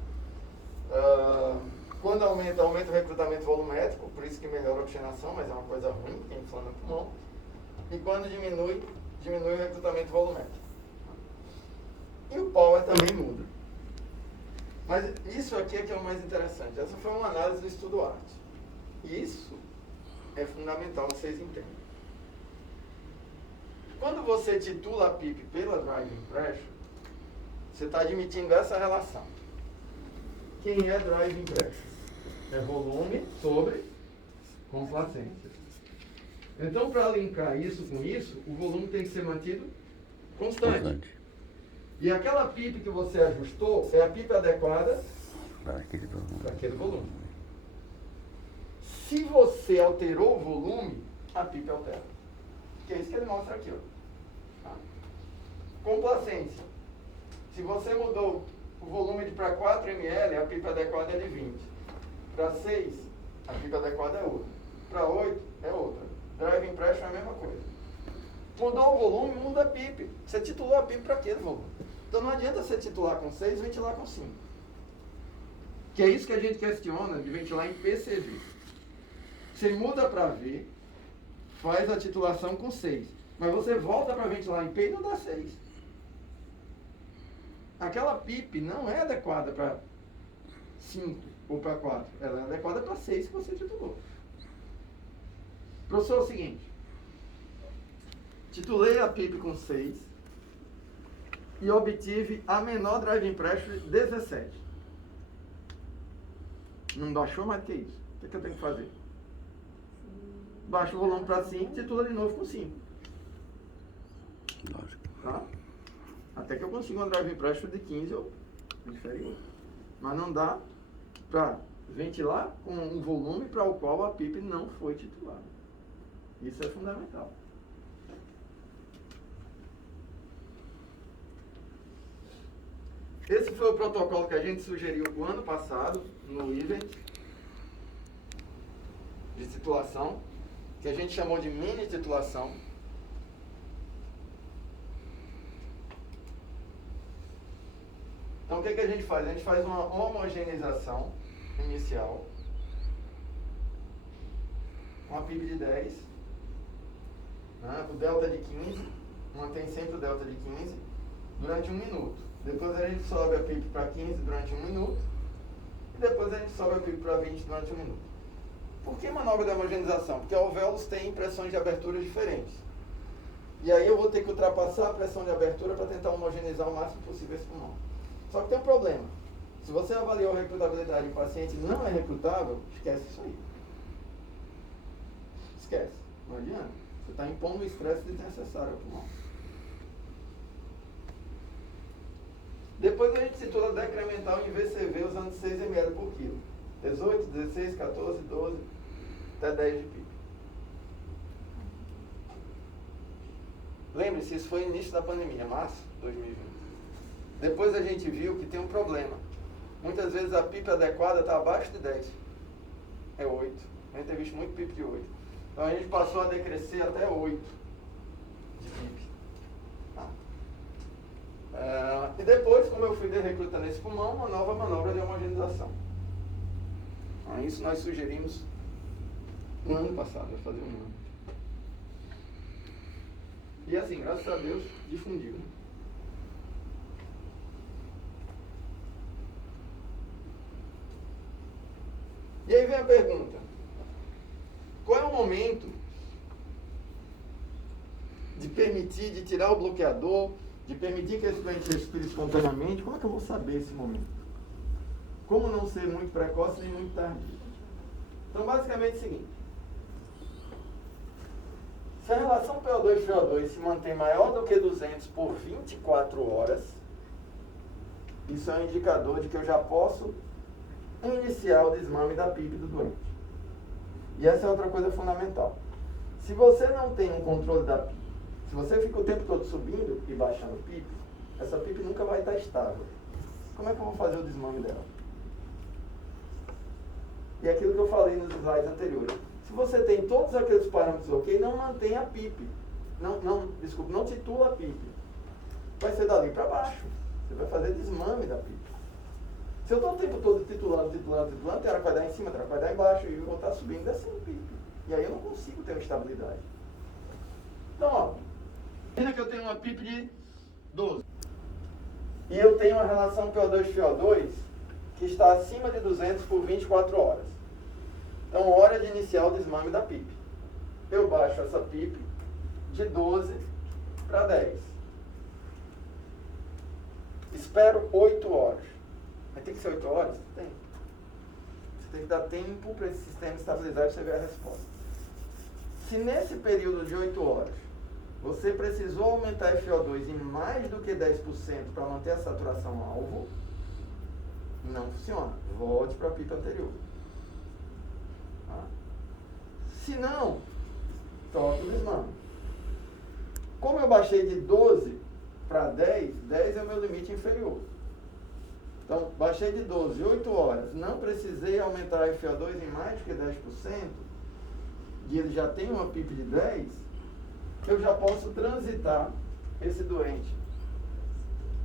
Quando aumenta o recrutamento volumétrico, por isso que melhora a oxigenação, mas é uma coisa ruim, porque inflama o pulmão. E quando diminui o recrutamento volumétrico. E o power também muda. Mas isso aqui é que é o mais interessante. Essa foi uma análise do estudo ART. E isso é fundamental que vocês entendam. Quando você titula a PIP pela driving pressure, você está admitindo essa relação. Quem é driving pressure? É volume sobre complacência. Então, para linkar isso com isso, o volume tem que ser mantido constante. E aquela PIP que você ajustou é a PIP adequada para aquele volume. Se você alterou o volume, a PIP altera. Que é isso que ele mostra aqui. Ó. Tá? Complacência. Se você mudou o volume para 4 ml, a PIP adequada é de 20. Para 6, a PIP adequada é outra. Para 8, é outra. Driving pressure é a mesma coisa. Mudou o volume, muda a PIP. Você titulou a PIP para aquele volume. Então não adianta você titular com 6 e ventilar com 5. Que é isso que a gente questiona de ventilar em PCV. Você muda para V, faz a titulação com 6. Mas você volta para ventilar em P e não dá 6. Aquela PIP não é adequada para 5 ou para 4. Ela é adequada para 6 que você titulou. Professor, é o seguinte. Titulei a PIP com 6 e obtive a menor driving pressure 17. Não baixou mais do que isso. O que eu tenho que fazer? Baixa o volume para 5 e titula de novo com 5. Lógico. Tá? Até que eu consiga uma driving pressure de 15 ou inferior. Mas não dá para ventilar com um volume para o qual a PIP não foi titulada. Isso é fundamental. Esse foi o protocolo que a gente sugeriu o ano passado, no event de titulação, que a gente chamou de mini titulação. Então o que a gente faz? A gente faz uma homogeneização inicial, uma PIB de 10, né? O delta de 15, mantém sempre o delta de 15, durante 1 minuto. Depois a gente sobe a PIB para 15 durante 1 minuto, e depois a gente sobe a PIB para 20 durante 1 minuto. Por que manobra de homogeneização? Porque alvéolos têm pressões de abertura diferentes. E aí eu vou ter que ultrapassar a pressão de abertura para tentar homogeneizar o máximo possível esse pulmão. Só que tem um problema. Se você avaliou a recrutabilidade em paciente não é recrutável, esquece isso aí. Esquece. Não adianta. Você está impondo o estresse desnecessário ao pulmão. Depois a gente titula decremental em VCV usando 6 ml por quilo. 18, 16, 14, 12, até 10 de PIB. Lembre-se, isso foi no início da pandemia, março de 2020. Depois a gente viu que tem um problema. Muitas vezes a PIB adequada está abaixo de 10. É 8. A gente tem visto muito PIB de 8. Então a gente passou a decrescer até 8 de PIB. E depois, como eu fui recrutando esse pulmão, uma nova manobra de homogeneização. Isso nós sugerimos no ano passado, vai fazer 1 ano. E assim, graças a Deus, difundiu. E aí vem a pergunta: qual é o momento de permitir, de tirar o bloqueador, de permitir que esse doente respire espontaneamente? Como é que eu vou saber esse momento? Como não ser muito precoce nem muito tardio? Então, basicamente é o seguinte: se a relação PO2-VO2 se mantém maior do que 200 por 24 horas, isso é um indicador de que eu já posso iniciar o desmame da PIB do doente. E essa é outra coisa fundamental. Se você não tem um controle da PIB, se você fica o tempo todo subindo e baixando o PIB, essa PIB nunca vai estar estável. Como é que eu vou fazer o desmame dela? E aquilo que eu falei nos slides anteriores. Se você tem todos aqueles parâmetros ok, não mantém a PIB. Não titula a PIB. Vai ser dali para baixo. Você vai fazer desmame da PIB. Se eu estou o tempo todo titulando, tem hora que vai dar em cima, tem hora que vai dar embaixo, e eu vou estar subindo e descendo o PIB. E aí eu não consigo ter uma estabilidade. Então, ó, imagina que eu tenho uma PIB de 12. E eu tenho uma relação PO2-FiO2 que está acima de 200 por 24 horas. Então, hora de iniciar o desmame da PIB. Eu baixo essa PIB de 12 para 10. Espero 8 horas. Mas tem que ser 8 horas? Tem. Você tem que dar tempo para esse sistema estabilizar e você ver a resposta. Se nesse período de 8 horas você precisou aumentar FiO2 em mais do que 10% para manter a saturação alvo, não funciona. Volte para a PIB anterior. Tá? Se não, toque o desmame. Como eu baixei de 12 para 10, 10 é o meu limite inferior. Então, baixei de 12, 8 horas, não precisei aumentar a FiO2 em mais do que 10%, e ele já tem uma PIB de 10, eu já posso transitar esse doente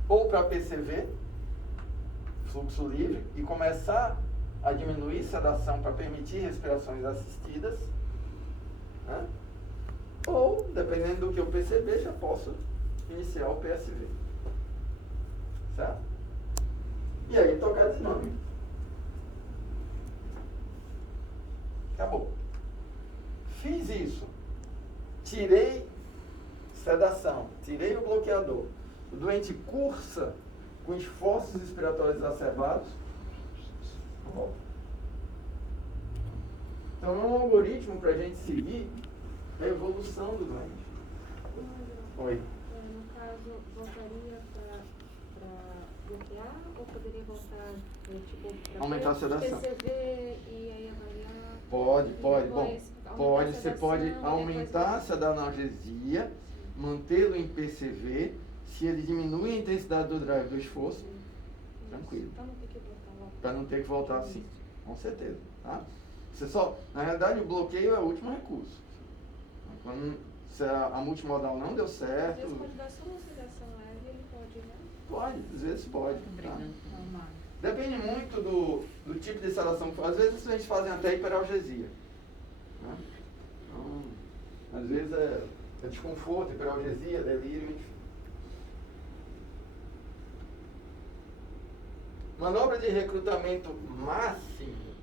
ou para PCV, fluxo livre, e começar a diminuir sedação para permitir respirações assistidas, né? Ou, dependendo do que eu perceber, já posso iniciar o PSV. Certo? E aí, tocar desmame. Acabou. Fiz isso. Tirei sedação. Tirei o bloqueador. O doente cursa com esforços respiratórios exacerbados. Volta. Então, é um algoritmo para a gente seguir a evolução do doente. Oi. No caso, voltaria para bloquear ou poderia voltar, tipo, para Aumentar a sedação. PCV e aí avaliar? Pode. E Bom, depois pode. aumentar a Você sedação pode e depois aumentar essa da analgesia, mantê-lo em PCV. Se ele diminui a intensidade do drive do esforço, tranquilo. Para não ter que voltar logo. Para não ter que voltar assim. Com certeza. Tá? Você só, na realidade, o bloqueio é o último recurso. Quando se a multimodal não deu Às certo. vezes pode dar só uma sedação leve, ele pode, né? Pode, às vezes pode. Tá? Brigando com o mar. Depende muito do tipo de sedação que faz. Às vezes a gente fazem até hiperalgesia. Né? Então, às vezes é desconforto, hiperalgesia, delírio, enfim. Manobra de recrutamento máximo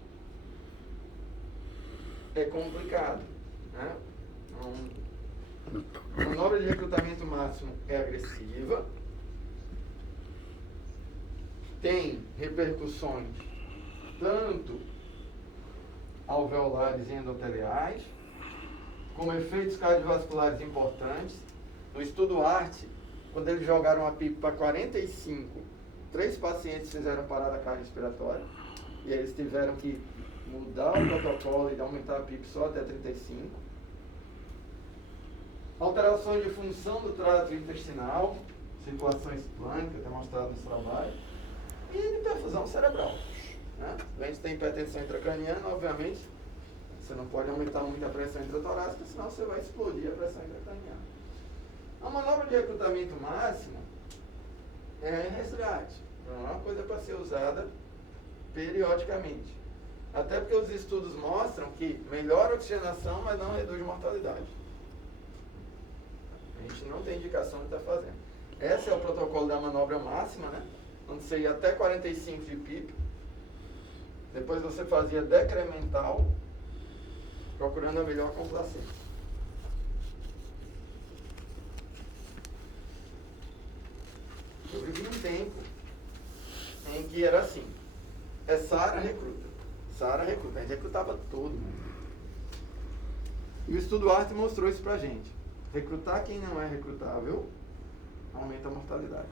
é complicado. Né? Manobra de recrutamento máximo é agressiva. Tem repercussões tanto alveolares e endoteliais, como efeitos cardiovasculares importantes. No estudo ART, quando eles jogaram a PIP para 45, 3 pacientes fizeram parada cardiorrespiratória, e eles tiveram que mudar o protocolo e aumentar a PIP só até 35. Alterações de função do trato intestinal, circulação plânica, está mostrado nesse trabalho, e de perfusão cerebral. Né? A gente tem hipertensão intracraniana, obviamente, você não pode aumentar muito a pressão intratorácica, senão você vai explodir a pressão intracraniana. A manobra de recrutamento máximo é resgate, não é uma coisa para ser usada periodicamente. Até porque os estudos mostram que melhora a oxigenação, mas não reduz mortalidade. A gente não tem indicação de estar fazendo. Esse é o protocolo da manobra máxima, né? Onde você ia até 45 de PIP. Depois você fazia decremental, procurando a melhor complacência. Eu vivi um tempo em que era assim. É SARA recruta. SARA recruta. A gente recrutava todo mundo. E o estudo ART mostrou isso pra gente. Recrutar quem não é recrutável aumenta a mortalidade.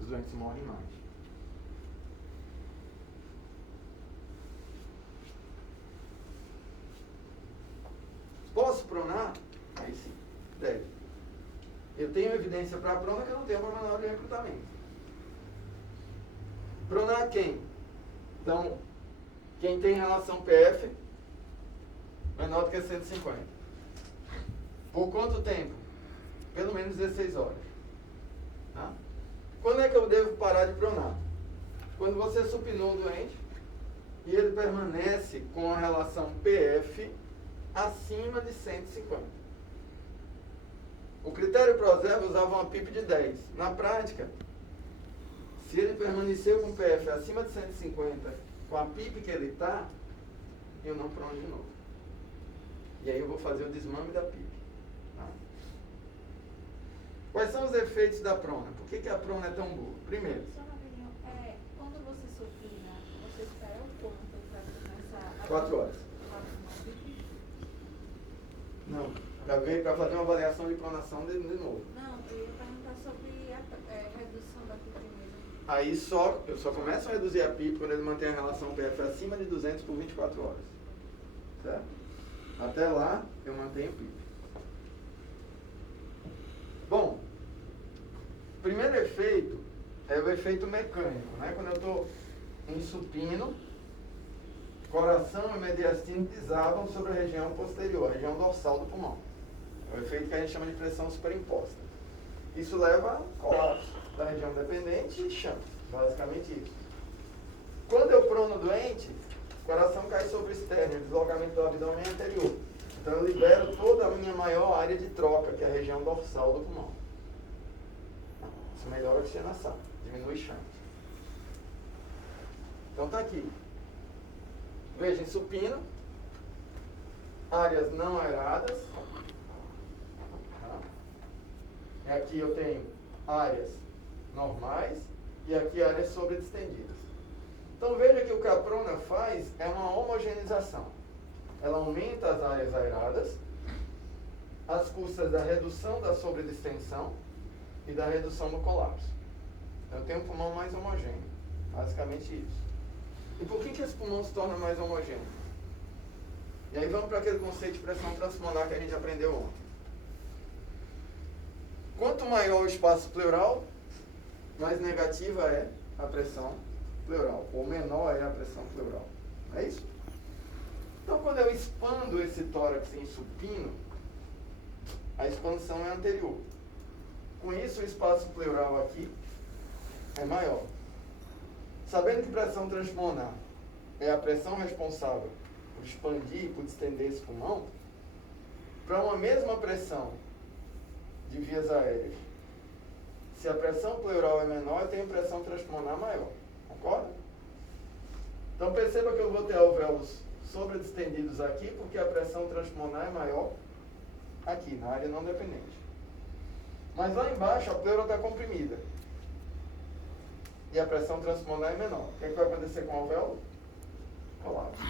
Os doentes morrem mais. Posso pronar? Aí sim, deve. Eu tenho evidência para prona que eu não tenho para manobra de recrutamento. Pronar quem? Então, quem tem relação PF menor do que 150. Por quanto tempo? Pelo menos 16 horas. Tá? Quando é que eu devo parar de pronar? quando você supinou o doente e ele permanece com a relação PF acima de 150. O critério Proserva usava uma PIP de 10. Na prática, se ele permaneceu com PF acima de 150, com a PIP que ele está, eu não prono de novo. E aí eu vou fazer o desmame da PIP. Tá? Quais são os efeitos da prona? Por que a prona é tão boa? Primeiro, Só rapidinho, quando você supina, você espera o quanto para começar a... 4 horas. Não, para fazer uma avaliação de pronação de novo. Não, eu ia perguntar sobre a redução da PIP mesmo. Aí eu só começo a reduzir a PIP quando ele mantém a relação PF acima de 200 por 24 horas. Certo? Até lá, eu mantenho PIP. Bom, primeiro efeito é o efeito mecânico, né? Quando eu estou em supino, coração e mediastino desabam sobre a região posterior, a região dorsal do pulmão. É o efeito que a gente chama de pressão superimposta. Isso leva a colapso da região dependente e chama, basicamente isso. Quando eu prono doente, o coração cai sobre o externo, o deslocamento do abdômen é anterior. Então eu libero toda a minha maior área de troca, que é a região dorsal do pulmão. Isso melhora a oxigenação, diminui chante. Então tá aqui. Veja, em supino, áreas não aeradas. Tá? E aqui eu tenho áreas normais e aqui áreas sobredistendidas. Então veja que o que a prona faz é uma homogeneização. Ela aumenta as áreas aeradas, às custas da redução da sobredistensão e da redução do colapso. Eu tenho um pulmão mais homogêneo, basicamente isso. E por que esse pulmão se torna mais homogêneo? E aí vamos para aquele conceito de pressão transpulmonar que a gente aprendeu ontem. Quanto maior o espaço pleural, mais negativa é a pressão pleural, ou menor é a pressão pleural. Não é isso? Então, quando eu expando esse tórax em supino, a expansão é anterior. Com isso, o espaço pleural aqui é maior. Sabendo que pressão transpulmonar é a pressão responsável por expandir e por distender esse pulmão, para uma mesma pressão de vias aéreas, se a pressão pleural é menor, eu tenho pressão transpulmonar maior. Concorda? Então perceba que eu vou ter alvéolos sobredistendidos aqui, porque a pressão transpulmonar é maior aqui, na área não dependente. Mas lá embaixo a pleura está comprimida. E a pressão transpulmonar é menor. O que vai acontecer com o alvéolo? Colapso.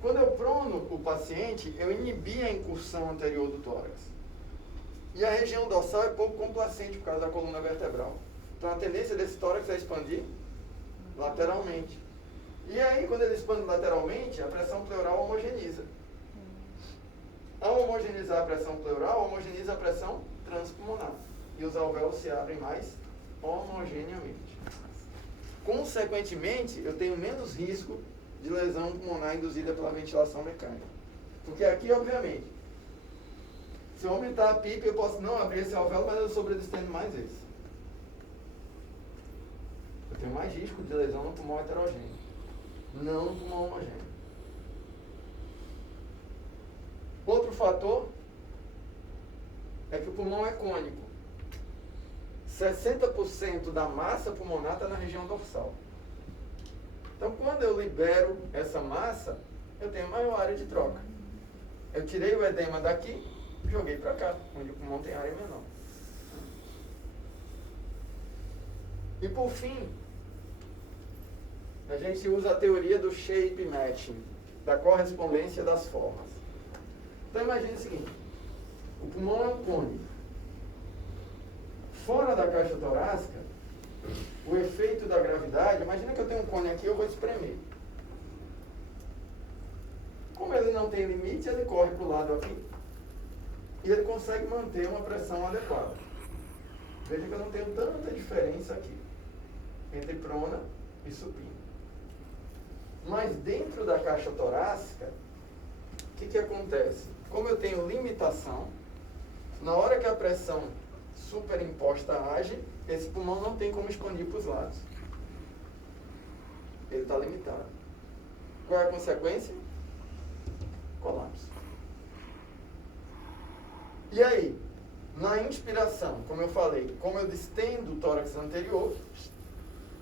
Quando eu prono o paciente, eu inibi a incursão anterior do tórax. E a região dorsal é pouco complacente por causa da coluna vertebral. Então a tendência desse tórax é expandir lateralmente. E aí, quando ele expande lateralmente, a pressão pleural homogeniza. Ao homogeneizar a pressão pleural, homogeniza a pressão transpulmonar. E os alvéolos se abrem mais homogeneamente. Consequentemente, eu tenho menos risco de lesão pulmonar induzida pela ventilação mecânica. Porque aqui, obviamente, se eu aumentar a PIP, eu posso não abrir esse alvéolo, mas eu sobredistendo mais esse. Eu tenho mais risco de lesão no pulmão heterogêneo, não no pulmão homogêneo. Outro fator é que o pulmão é cônico. 60% da massa pulmonar está na região dorsal. Então, quando eu libero essa massa, eu tenho maior área de troca. Eu tirei o edema daqui, joguei para cá, onde o pulmão tem área menor. E por fim, a gente usa a teoria do shape matching, da correspondência das formas. Então imagine o seguinte, o pulmão é um cone. Fora da caixa torácica, o efeito da gravidade, imagina que eu tenho um cone aqui, eu vou espremer. Como ele não tem limite, ele corre para o lado aqui e ele consegue manter uma pressão adequada. Veja que eu não tenho tanta diferença aqui entre prona e supino. Mas dentro da caixa torácica, o que acontece? Como eu tenho limitação, na hora que a pressão superimposta age, esse pulmão não tem como expandir para os lados. Ele está limitado. Qual é a consequência? Colapso. E aí, na inspiração, como eu falei, como eu distendo o tórax anterior,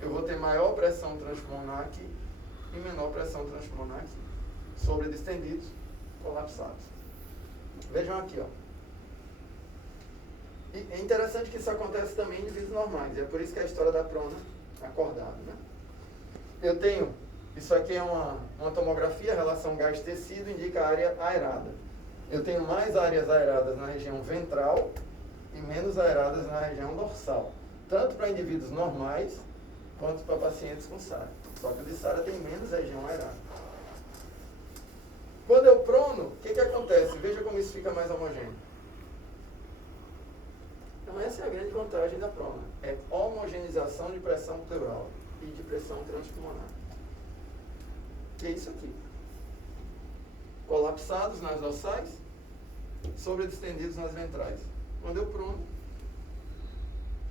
eu vou ter maior pressão transpulmonar aqui e menor pressão transpulmonar aqui. Sobre distendidos, colapsados. Vejam aqui, ó. E é interessante que isso acontece também em indivíduos normais. E é por isso que a história da prona acordada, né? Eu tenho, isso aqui é uma tomografia, relação gás-tecido, indica a área aerada. Eu tenho mais áreas aeradas na região ventral e menos aeradas na região dorsal. Tanto para indivíduos normais, quanto para pacientes com SARA. Só que o de SARA tem menos região aerada. Quando eu prono, o que acontece? Veja como isso fica mais homogêneo. Então essa é a grande vantagem da prona. É homogeneização de pressão pleural e de pressão transpulmonar. Que é isso aqui. Colapsados nas dorsais, sobredistendidos nas ventrais. Quando eu prono,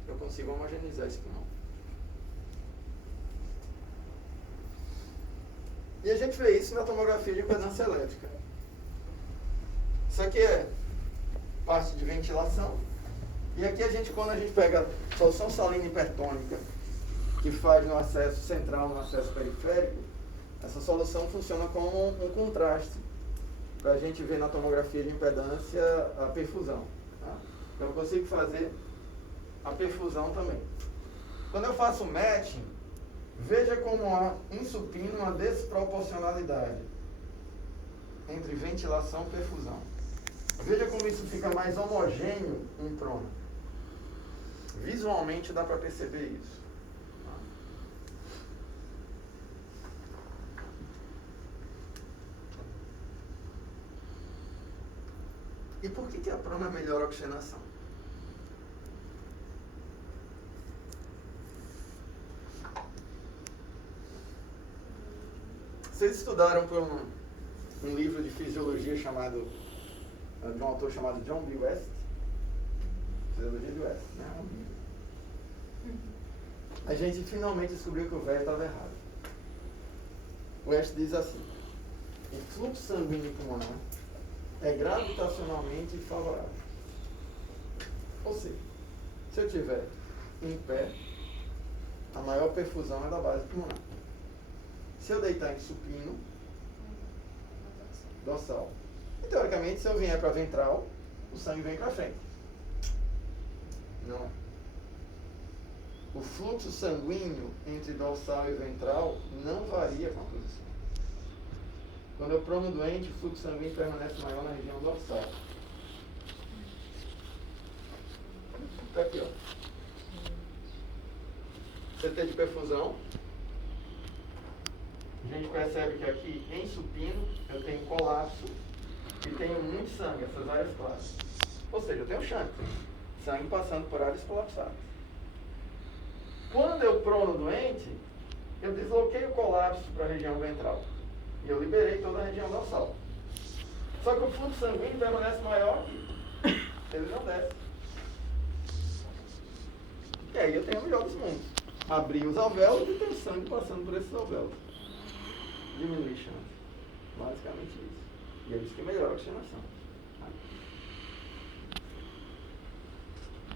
eu consigo homogeneizar esse pulmão. E a gente vê isso na tomografia de impedância elétrica. Isso aqui é parte de ventilação. E aqui quando a gente pega a solução salina hipertônica, que faz no acesso central, no acesso periférico, essa solução funciona como um contraste, para a gente ver na tomografia de impedância a perfusão. Tá? Então eu consigo fazer a perfusão também. Quando eu faço matching, veja como há em supino uma desproporcionalidade entre ventilação e perfusão. Veja como isso fica mais homogêneo em prona. Visualmente dá para perceber isso. E por que a prona melhora a oxigenação? Vocês estudaram por um livro de fisiologia chamado, de um autor chamado John B. West? Fisiologia de West, né? A gente finalmente descobriu que o velho estava errado. West diz assim: o fluxo sanguíneo pulmonar é gravitacionalmente favorável. Ou seja, se eu estiver em pé, a maior perfusão é da base pulmonar. Se eu deitar em supino, dorsal. E, teoricamente, se eu vier para ventral, o sangue vem para frente. Não é. O fluxo sanguíneo entre dorsal e ventral não varia com a posição. Quando eu prono doente, o fluxo sanguíneo permanece maior na região dorsal. Está aqui, ó. CT de perfusão. A gente percebe que aqui, em supino, eu tenho colapso e tenho muito sangue, essas áreas claras. Ou seja, eu tenho shunt, sangue passando por áreas colapsadas. Quando eu prono doente, eu desloquei o colapso para a região ventral. E eu liberei toda a região dorsal. Só que o fluxo sanguíneo permanece maior aqui. Ele não desce. E aí eu tenho o melhor dos mundos. Abrir os alvéolos e ter sangue passando por esses alvéolos. Diminuir chance. Basicamente isso. E é isso que melhora a oxigenação.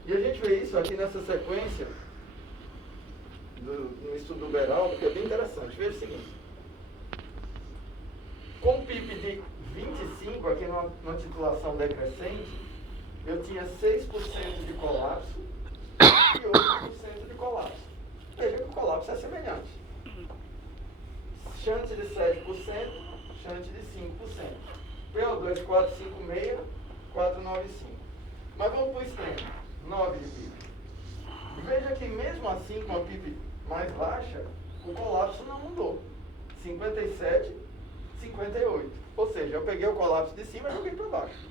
E a gente vê isso aqui nessa sequência no estudo do Beraldo, que é bem interessante. Veja o seguinte. Com PIP de 25, aqui numa titulação decrescente, eu tinha 6% de colapso e 8% de colapso. Veja que o colapso é semelhante. Shunt de 7%, shunt de 5%. PO2 456, 495. Mas vamos para o extremo, 9 de PIP. Veja que mesmo assim, com a PIP mais baixa, o colapso não mudou. 57, 58. Ou seja, eu peguei o colapso de cima e joguei para baixo.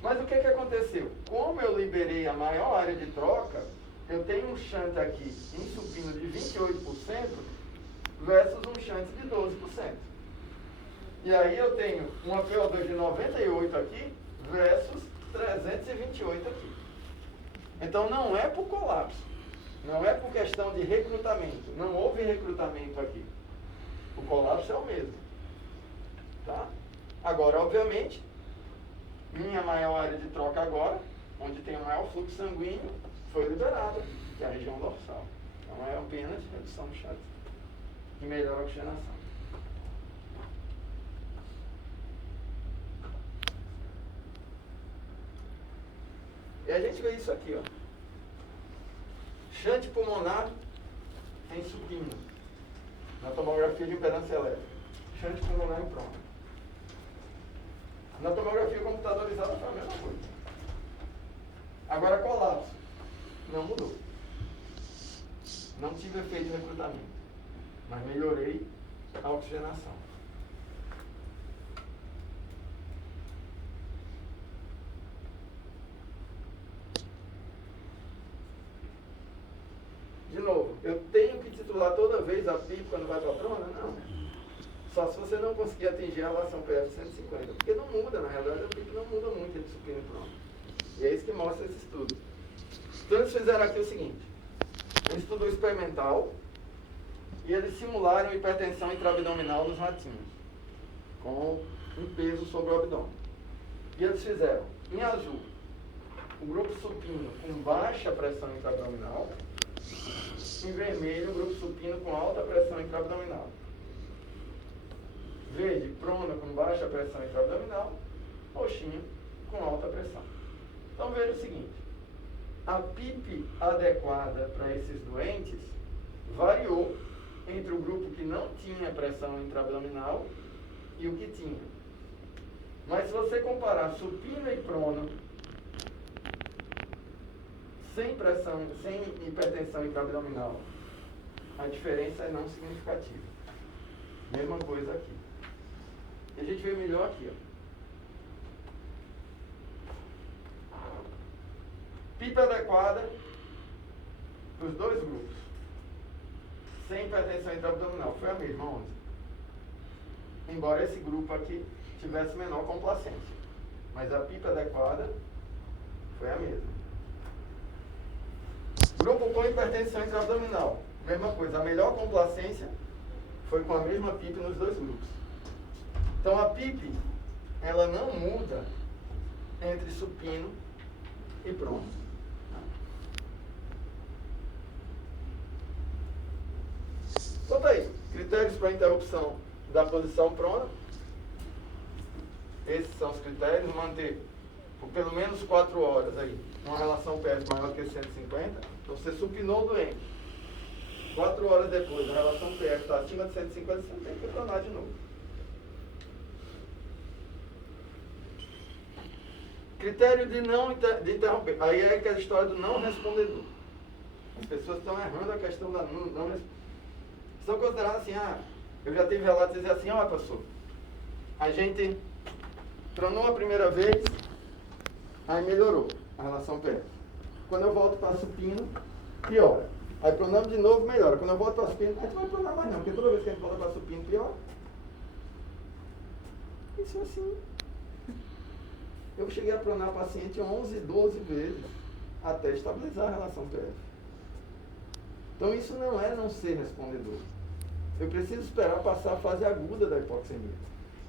Mas o que aconteceu? Como eu liberei a maior área de troca, eu tenho um shunt aqui em supino de 28% versus um shunt de 12%. E aí eu tenho uma PO2 de 98 aqui versus 328 aqui. Então não é por colapso, Não é por questão de recrutamento. Não houve recrutamento aqui. O colapso é o mesmo. Tá? Agora, obviamente, minha maior área de troca agora, onde tem o maior fluxo sanguíneo, foi liberada, que é a região dorsal. Então é apenas redução do chat e melhor oxigenação. E a gente vê isso aqui, ó. Shunt pulmonar em supino, na tomografia de impedância elétrica. Shunt pulmonar em prona. Na tomografia computadorizada foi a mesma coisa. Agora colapso. Não mudou. Não tive efeito de recrutamento. Mas melhorei a oxigenação. De novo, eu tenho que titular toda vez a PIP quando vai para a prona? Não. Só se você não conseguir atingir a relação PF 150. Porque não muda, na realidade a PIP não muda muito entre supino e prona. E é isso que mostra esse estudo. Então eles fizeram aqui o seguinte. Um estudo experimental e eles simularam hipertensão intraabdominal nos ratinhos. Com um peso sobre o abdômen. E eles fizeram, em azul, o grupo supino com baixa pressão intraabdominal. Em vermelho, o grupo supino com alta pressão intraabdominal. Verde, prona com baixa pressão intraabdominal. Roxinho, com alta pressão. Então veja o seguinte. A PIP adequada para esses doentes variou entre o grupo que não tinha pressão intraabdominal e o que tinha. Mas se você comparar supino e prono, sem pressão, sem hipertensão intraabdominal, a diferença é não significativa. Mesma coisa aqui. E a gente vê melhor aqui, ó. PIP adequada para os dois grupos. Sem hipertensão intraabdominal. Foi a mesma 11. Embora esse grupo aqui tivesse menor complacência. Mas a PIP adequada foi a mesma. Grupo com hipertensão intraabdominal. Mesma coisa. A melhor complacência foi com a mesma PIP nos dois grupos. Então a PIP, ela não muda entre supino e prono. Então tá aí. Critérios para interrupção da posição prona. Esses são os critérios. Manter por pelo menos 4 horas aí uma relação PF maior que 150. Então você supinou o doente. 4 horas depois, a relação PF está acima de 150, você não tem que pronar de novo. Critério de interromper. Aí é aquela história do não respondedor. As pessoas estão errando a questão da não respondedor. Estão considerando assim, eu já tive relatos de dizer assim, pastor, a gente pronou a primeira vez, aí melhorou a relação PF. Quando eu volto para supino, piora. Aí pronamos de novo, melhora. Quando eu volto para supino, a gente não vai pronar mais não, porque toda vez que a gente volta para supino, piora. Isso é assim. Eu cheguei a pronar paciente 11, 12 vezes, até estabilizar a relação PF. Então isso não é não ser respondedor. Eu preciso esperar passar a fase aguda da hipoxemia.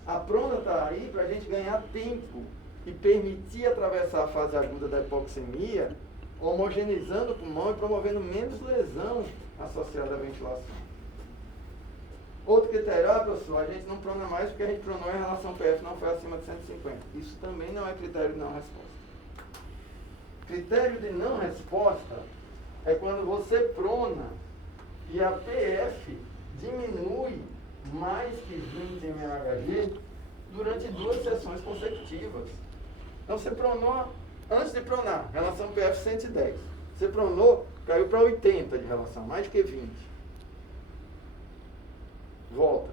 A prona está aí para a gente ganhar tempo e permitir atravessar a fase aguda da hipoxemia, homogeneizando o pulmão e promovendo menos lesão associada à ventilação. Outro critério, professor, a gente não prona mais porque a gente pronou e a relação PF não foi acima de 150. Isso também não é critério de não resposta. Critério de não resposta é quando você prona e a PF diminui mais que 20 mHg durante 2 sessões consecutivas. Então você pronou, antes de pronar, relação PF 110. Você pronou, caiu para 80 de relação, mais do que 20. Volta.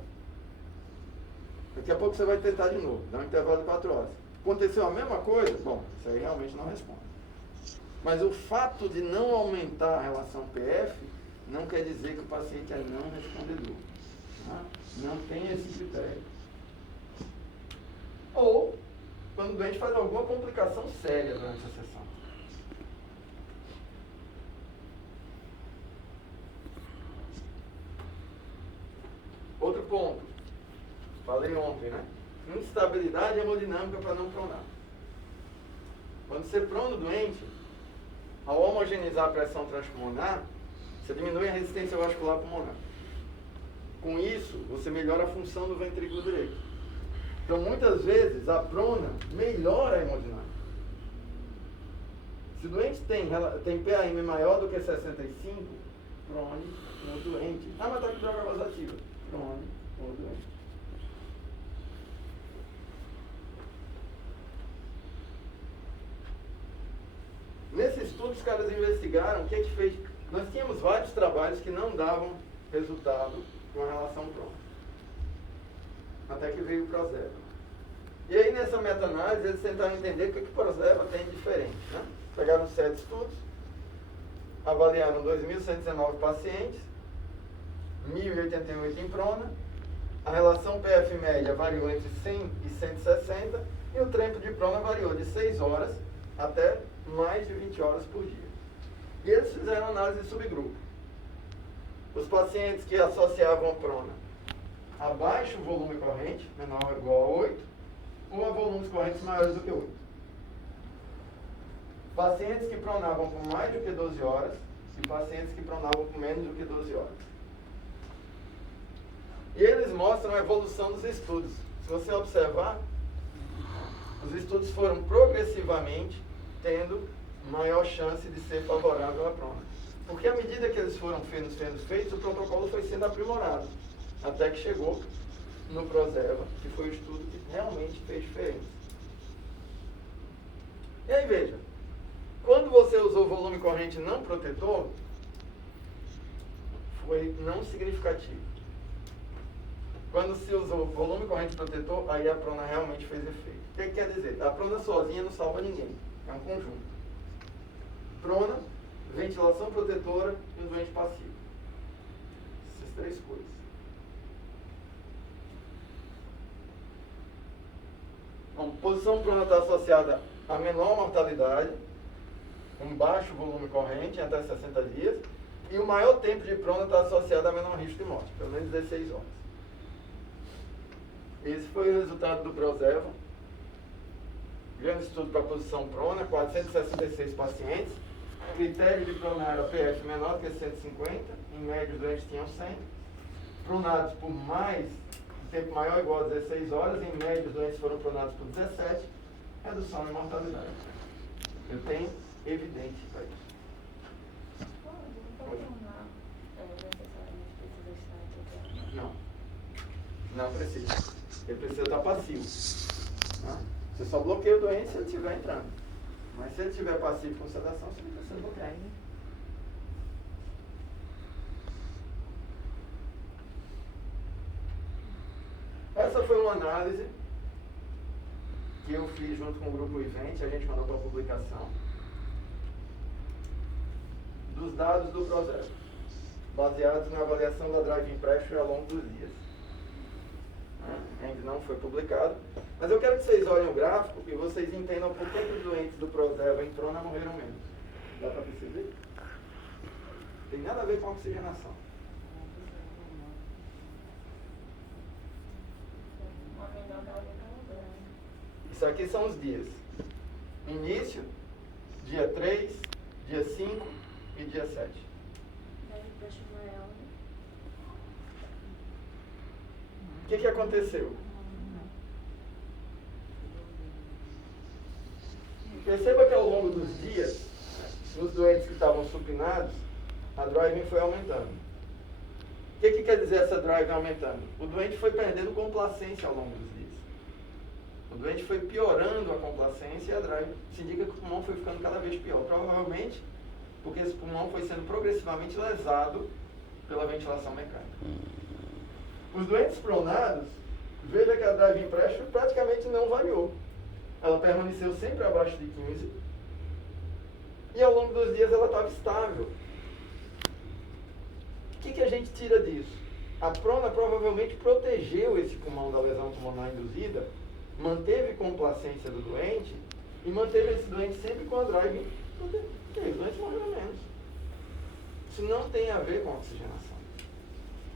Daqui a pouco você vai tentar de novo, dá um intervalo de 4 horas. Aconteceu a mesma coisa? Bom, isso aí realmente não responde. Mas o fato de não aumentar a relação PF não quer dizer que o paciente é não respondedor. Tá? Não tem esse critério. Ou, quando o doente faz alguma complicação séria durante a sessão. ponto. Falei ontem, né? Instabilidade hemodinâmica para não pronar. Quando você prona o doente, ao homogeneizar a pressão transpulmonar, você diminui a resistência vascular pulmonar. Com isso, você melhora a função do ventrículo direito. Então, muitas vezes, a prona melhora a hemodinâmica. Se o doente tem PAM maior do que 65, prone o doente. Ah, mas está com droga vasoativa. Prone o doente. Nesse estudo, os caras investigaram o que fez. Nós tínhamos vários trabalhos que não davam resultado com a relação prona. Até que veio o Prozeva. E aí, nessa meta-análise, eles tentaram entender o que o Prozeva tem de diferente. Né? Pegaram 7 estudos, avaliaram 2.119 pacientes, 1.088 em prona, a relação PF média variou entre 100 e 160 e o tempo de prona variou de 6 horas até mais de 20 horas por dia. E eles fizeram análise de subgrupo. Os pacientes que associavam a prona a baixo volume corrente, menor ou igual a 8, ou a volumes correntes maiores do que 8. Pacientes que pronavam por mais do que 12 horas e pacientes que pronavam por menos do que 12 horas. E eles mostram a evolução dos estudos. Se você observar, os estudos foram progressivamente tendo maior chance de ser favorável à prona. Porque à medida que eles foram sendo feitos, o protocolo foi sendo aprimorado. Até que chegou no Prozeva, que foi o estudo que realmente fez diferença. E aí veja, quando você usou volume corrente não protetor, foi não significativo. Quando se usou volume corrente protetor, aí a prona realmente fez efeito. O que quer dizer? A prona sozinha não salva ninguém. É um conjunto. Prona, ventilação protetora e um doente passivo. Essas 3 coisas. Bom, posição prona está associada a menor mortalidade, um baixo volume corrente, até 60 dias, e o maior tempo de prona está associado a menor risco de morte, pelo menos 16 horas. Esse foi o resultado do Prozeva. Grande estudo para posição prona, 466 pacientes. Critério de pronar era PF menor que 150, em média os doentes tinham 100. Pronados por tempo maior ou igual a 16 horas, em média os doentes foram pronados por 17. Redução de mortalidade. Eu tenho evidente para isso. Não. Não precisa. Ele precisa estar passivo. Né? Você só bloqueia o doente se ele estiver entrando. Mas se ele estiver passivo com sedação, você não precisa bloquear. Essa foi uma análise que eu fiz junto com o grupo Ivente, a gente mandou para a publicação, dos dados do Prozeva, baseados na avaliação da Driving Pressure ao longo dos dias. Ainda não foi publicado, mas eu quero que vocês olhem o gráfico e vocês entendam por que os doentes do Prozeva em prona morreram menos. Dá para perceber? Tem nada a ver com oxigenação. Isso aqui são os dias. Início, dia 3, dia 5 e dia 7. O que aconteceu? Perceba que ao longo dos dias, nos doentes que estavam supinados, a driving foi aumentando. O que quer dizer essa driving aumentando? O doente foi perdendo complacência ao longo dos dias. O doente foi piorando a complacência e a driving se indica que o pulmão foi ficando cada vez pior. Provavelmente porque esse pulmão foi sendo progressivamente lesado pela ventilação mecânica. Os doentes pronados, veja que a driving pressure praticamente não variou. Ela permaneceu sempre abaixo de 15. E ao longo dos dias ela estava estável. O que a gente tira disso? A prona provavelmente protegeu esse pulmão da lesão pulmonar induzida, manteve complacência do doente e manteve esse doente sempre com a driving protegida. Os doentes morreram menos. Isso não tem a ver com a oxigenação.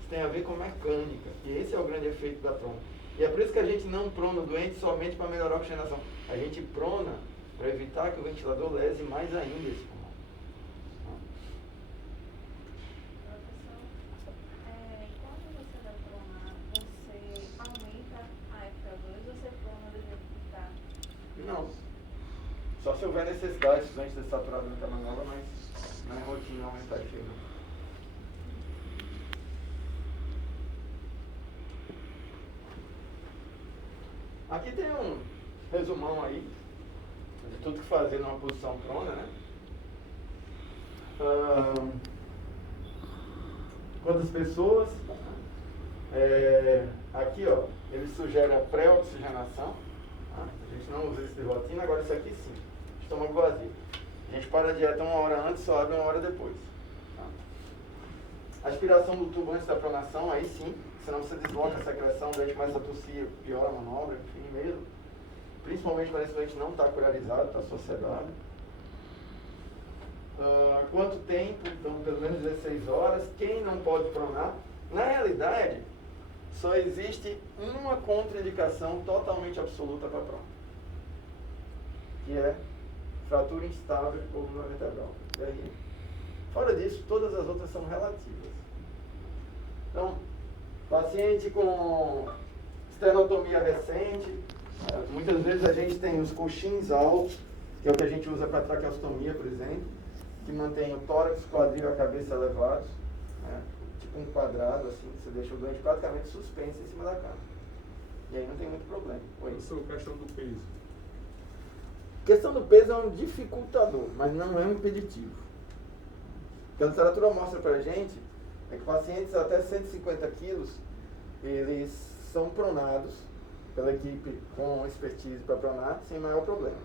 Isso tem a ver com mecânica. E esse é o grande efeito da prona. E é por isso que a gente não prona o doente somente para melhorar a oxigenação. A gente prona para evitar que o ventilador lese mais ainda esse pulmão. Quando você vai pronar, você aumenta a FO2 ou você prona do jeito que está? Não. Só se houver necessidade, se o doente está saturado na camanola, mas não é rotina aumentar a FO2. Aqui tem um resumão aí de tudo que fazer numa posição prona, né? Quantas pessoas? Aqui, ó, ele sugere a pré-oxigenação. A gente não usa esse de rotina, agora isso aqui sim. Estômago vazio. A gente para a dieta 1 hora antes, só abre 1 hora depois. Tá? Aspiração do tubo antes da pronação, aí sim. Senão você desloca a secreção, o doente começa a tossir, piora a manobra, enfim, mesmo. Principalmente quando esse doente não está curarizado, está sossegado. Quanto tempo? Então, pelo menos 16 horas. Quem não pode pronar? Na realidade, só existe uma contraindicação totalmente absoluta para prona, que é fratura instável de coluna vertebral. DRM. Fora disso, todas as outras são relativas. Então, paciente com esternotomia recente, muitas vezes a gente tem os coxins altos, que é o que a gente usa para traqueostomia, por exemplo, que mantém o tórax, o quadril e a cabeça elevados, né? Tipo um quadrado, assim, você deixa o doente praticamente suspenso em cima da cama. E aí não tem muito problema. Professor, questão do peso. A questão do peso é um dificultador, mas não é um impeditivo. O que a literatura mostra para a gente é que pacientes até 150 quilos, eles são pronados pela equipe com expertise para pronar sem maior problema.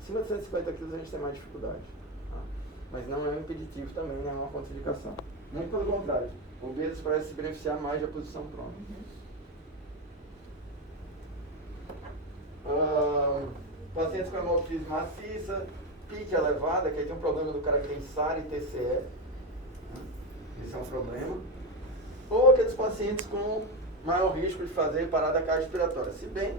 Acima de 150 quilos a gente tem mais dificuldade. Tá? Mas não é um impeditivo também, não é uma contraindicação. Muito pelo contrário. Obesos parecem se beneficiar mais da posição prona. Pacientes com hemofise maciça, pique elevada, que aí tem um problema do cara que tem SARA e TCE. Esse é um problema. Ou aqueles pacientes com maior risco de fazer parada cardiorrespiratória. Se bem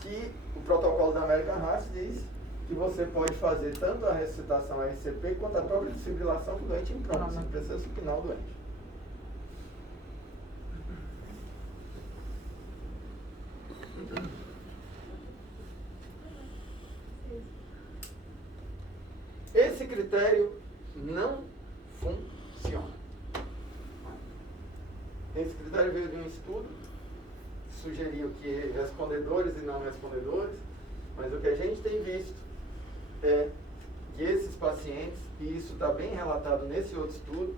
que o protocolo da American Heart diz que você pode fazer tanto a ressuscitação RCP quanto a própria desfibrilação do doente em prona. Você não precisa supinar o doente. Esse critério não funciona. Esse critério veio de um estudo que sugeriu que respondedores e não respondedores, mas o que a gente tem visto é que esses pacientes, e isso está bem relatado nesse outro estudo,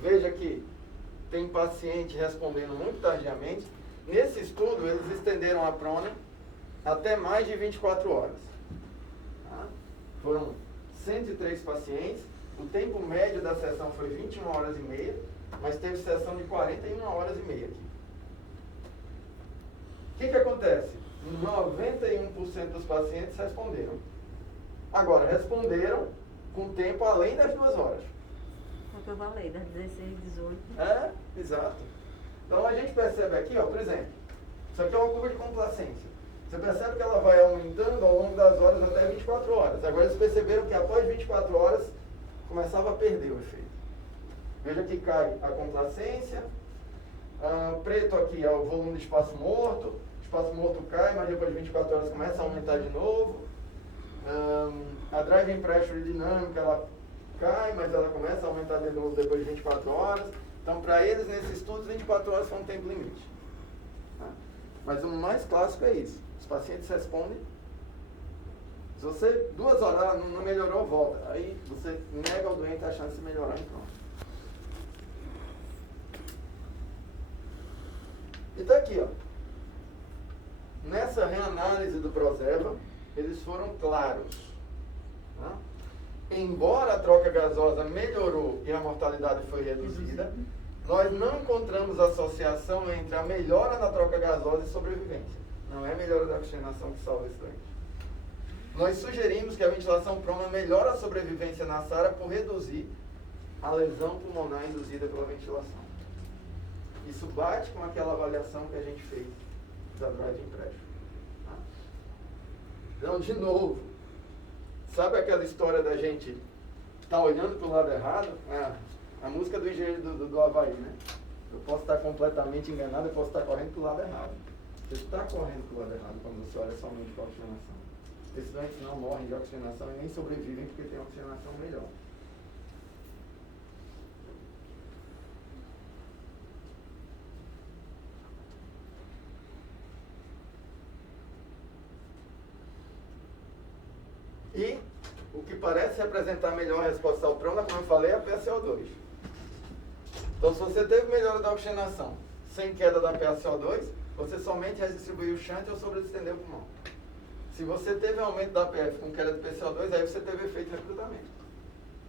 veja que tem paciente respondendo muito tardiamente. Nesse estudo, eles estenderam a prona até mais de 24 horas. Tá? Foram 103 pacientes, o tempo médio da sessão foi 21 horas e meia, mas teve sessão de 41 horas e meia aqui. O que acontece? 91% dos pacientes responderam. Agora, responderam com tempo além das 2 horas. É o que eu falei, das 16, 18. É, exato. Então a gente percebe aqui, ó, por exemplo, isso aqui é uma curva de complacência. Você percebe que ela vai aumentando ao longo das horas até 24 horas. Agora eles perceberam que após 24 horas começava a perder o efeito. Veja que cai a complacência, preto aqui é o volume de espaço morto cai, mas depois de 24 horas começa a aumentar de novo. A driving pressure dinâmica, ela cai, mas ela começa a aumentar de novo depois de 24 horas. Então, para eles, nesse estudo, 24 horas foi um tempo limite. Tá? Mas o mais clássico é isso. Os pacientes respondem. Se você 2 horas não melhorou, volta. Aí você nega ao doente a chance de melhorar e pronto. Então aqui, ó. Nessa reanálise do Proserva, eles foram claros. Tá? Embora a troca gasosa melhorou e a mortalidade foi reduzida, nós não encontramos associação entre a melhora na troca gasosa e sobrevivência. Não é a melhora da oxigenação que salva esse doente. Nós sugerimos que a ventilação prona melhora a sobrevivência na SARA por reduzir a lesão pulmonar induzida pela ventilação. Isso bate com aquela avaliação que a gente fez da drive de empréstimo. Tá? Então, de novo, sabe aquela história da gente estar olhando para o lado errado? A música do engenheiro do Havaí, né? Eu posso estar completamente enganado, eu posso estar correndo para o lado errado. Você está correndo para o lado errado quando você olha somente para a oxigenação. Esses doentes não morrem de oxigenação e nem sobrevivem porque tem oxigenação melhor. E o que parece representar melhor a resposta ao prona, como eu falei, é a PaCO2. Então, se você teve melhora da oxigenação sem queda da PaCO2, você somente redistribuiu o shunt ou sobreestendeu o pulmão. Se você teve aumento da PF com queda de PCO2, aí você teve efeito de recrutamento.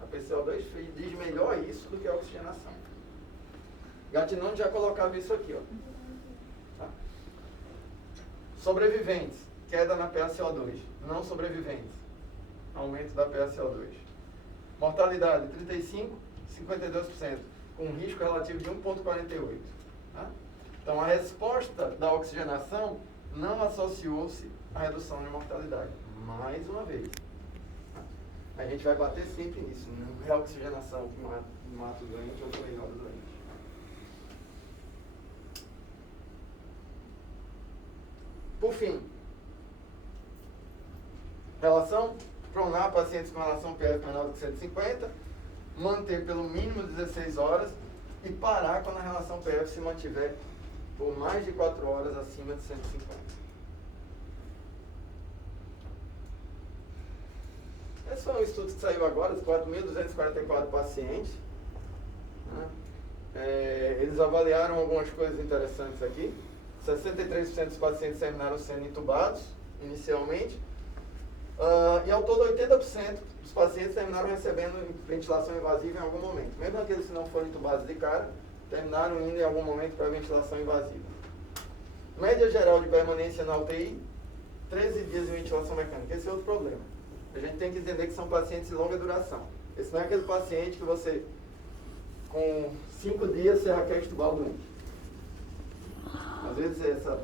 A PCO2 diz melhor isso do que a oxigenação. Gatinone já colocava isso aqui, ó. Tá? Sobreviventes, queda na PaCO2. Não sobreviventes, aumento da PaCO2. Mortalidade, 35%, 52%, com um risco relativo de 1,48. Tá? Então, a resposta da oxigenação não associou-se à redução de mortalidade. Mais uma vez. Tá? A gente vai bater sempre nisso. Não é a oxigenação que mata o doente ou o melhor do doente. Por fim, relação pronar pacientes com relação PF menor do que 150, manter pelo mínimo 16 horas e parar quando a relação PF se mantiver por mais de 4 horas acima de 150. Esse foi um estudo que saiu agora, dos 4.244 pacientes. Né? Eles avaliaram algumas coisas interessantes aqui. 63% dos pacientes terminaram sendo intubados inicialmente. E ao todo 80% dos pacientes terminaram recebendo ventilação invasiva em algum momento. Mesmo aqueles que não foram intubados de cara, terminaram indo em algum momento para ventilação invasiva. Média geral de permanência na UTI, 13 dias de ventilação mecânica. Esse é outro problema. A gente tem que entender que são pacientes de longa duração. Esse não é aquele paciente que você, com 5 dias, você já quer extubar o doente. Às vezes essa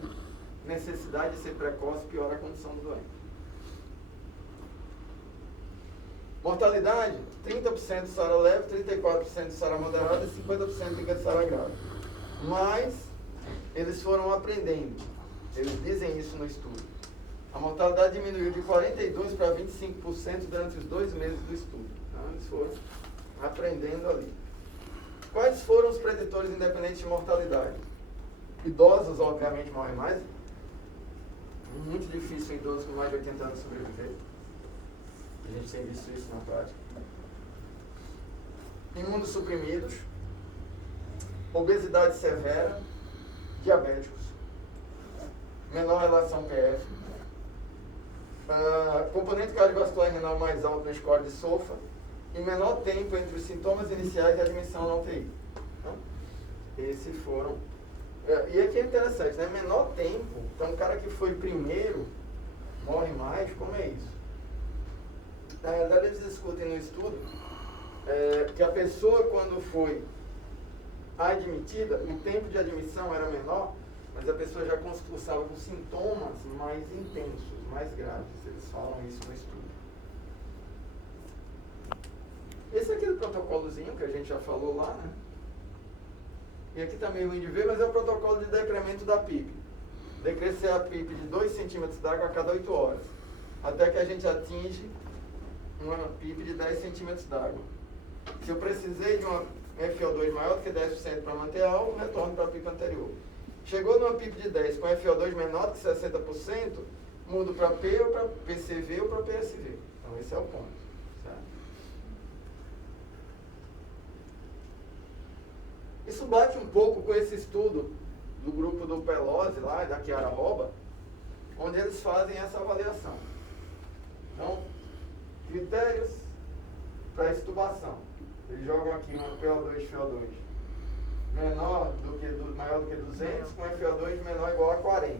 necessidade de ser precoce piora a condição do doente. Mortalidade, 30% de SARA leve, 34% de SARA moderada e 50% de SARA grave. Mas eles foram aprendendo. Eles dizem isso no estudo. A mortalidade diminuiu de 42% para 25% durante os 2 meses do estudo. Então, eles foram aprendendo ali. Quais foram os preditores independentes de mortalidade? Idosos, obviamente, morrem mais. Muito difícil idosos com mais de 80 anos sobreviver. A gente tem visto isso na prática. Imunossuprimidos, obesidade severa, diabéticos, menor relação PF, componente cardiovascular e renal mais alto no score de SOFA e menor tempo entre os sintomas iniciais e a admissão na UTI. Então, esses foram. E aqui é interessante, né? Menor tempo, então o cara que foi primeiro morre mais, como é isso? Na realidade, eles discutem no estudo que a pessoa, quando foi admitida, o tempo de admissão era menor, mas a pessoa já cursava com sintomas mais intensos, mais graves. Eles falam isso no estudo. Esse é aquele protocolozinho que a gente já falou lá, né? E aqui está meio ruim de ver, mas é o protocolo de decremento da PIP. Decrescer a PIP de 2 centímetros d'água a cada 8 horas, até que a gente atinge uma PIP de 10 centímetros d'água. Se eu precisei de uma FO2 maior do que 10% para manter algo, retorno para a PIP anterior. Chegou numa PIP de 10 com FO2 menor do que 60%, mudo para P ou para PCV ou para PSV. Então esse é o ponto. Certo? Isso bate um pouco com esse estudo do grupo do Pelosi lá, da Chiara Roba, onde eles fazem essa avaliação. Então, critérios para extubação. Eles jogam aqui um PO2 FO2 maior do que 200, com FO2 menor ou igual a 40.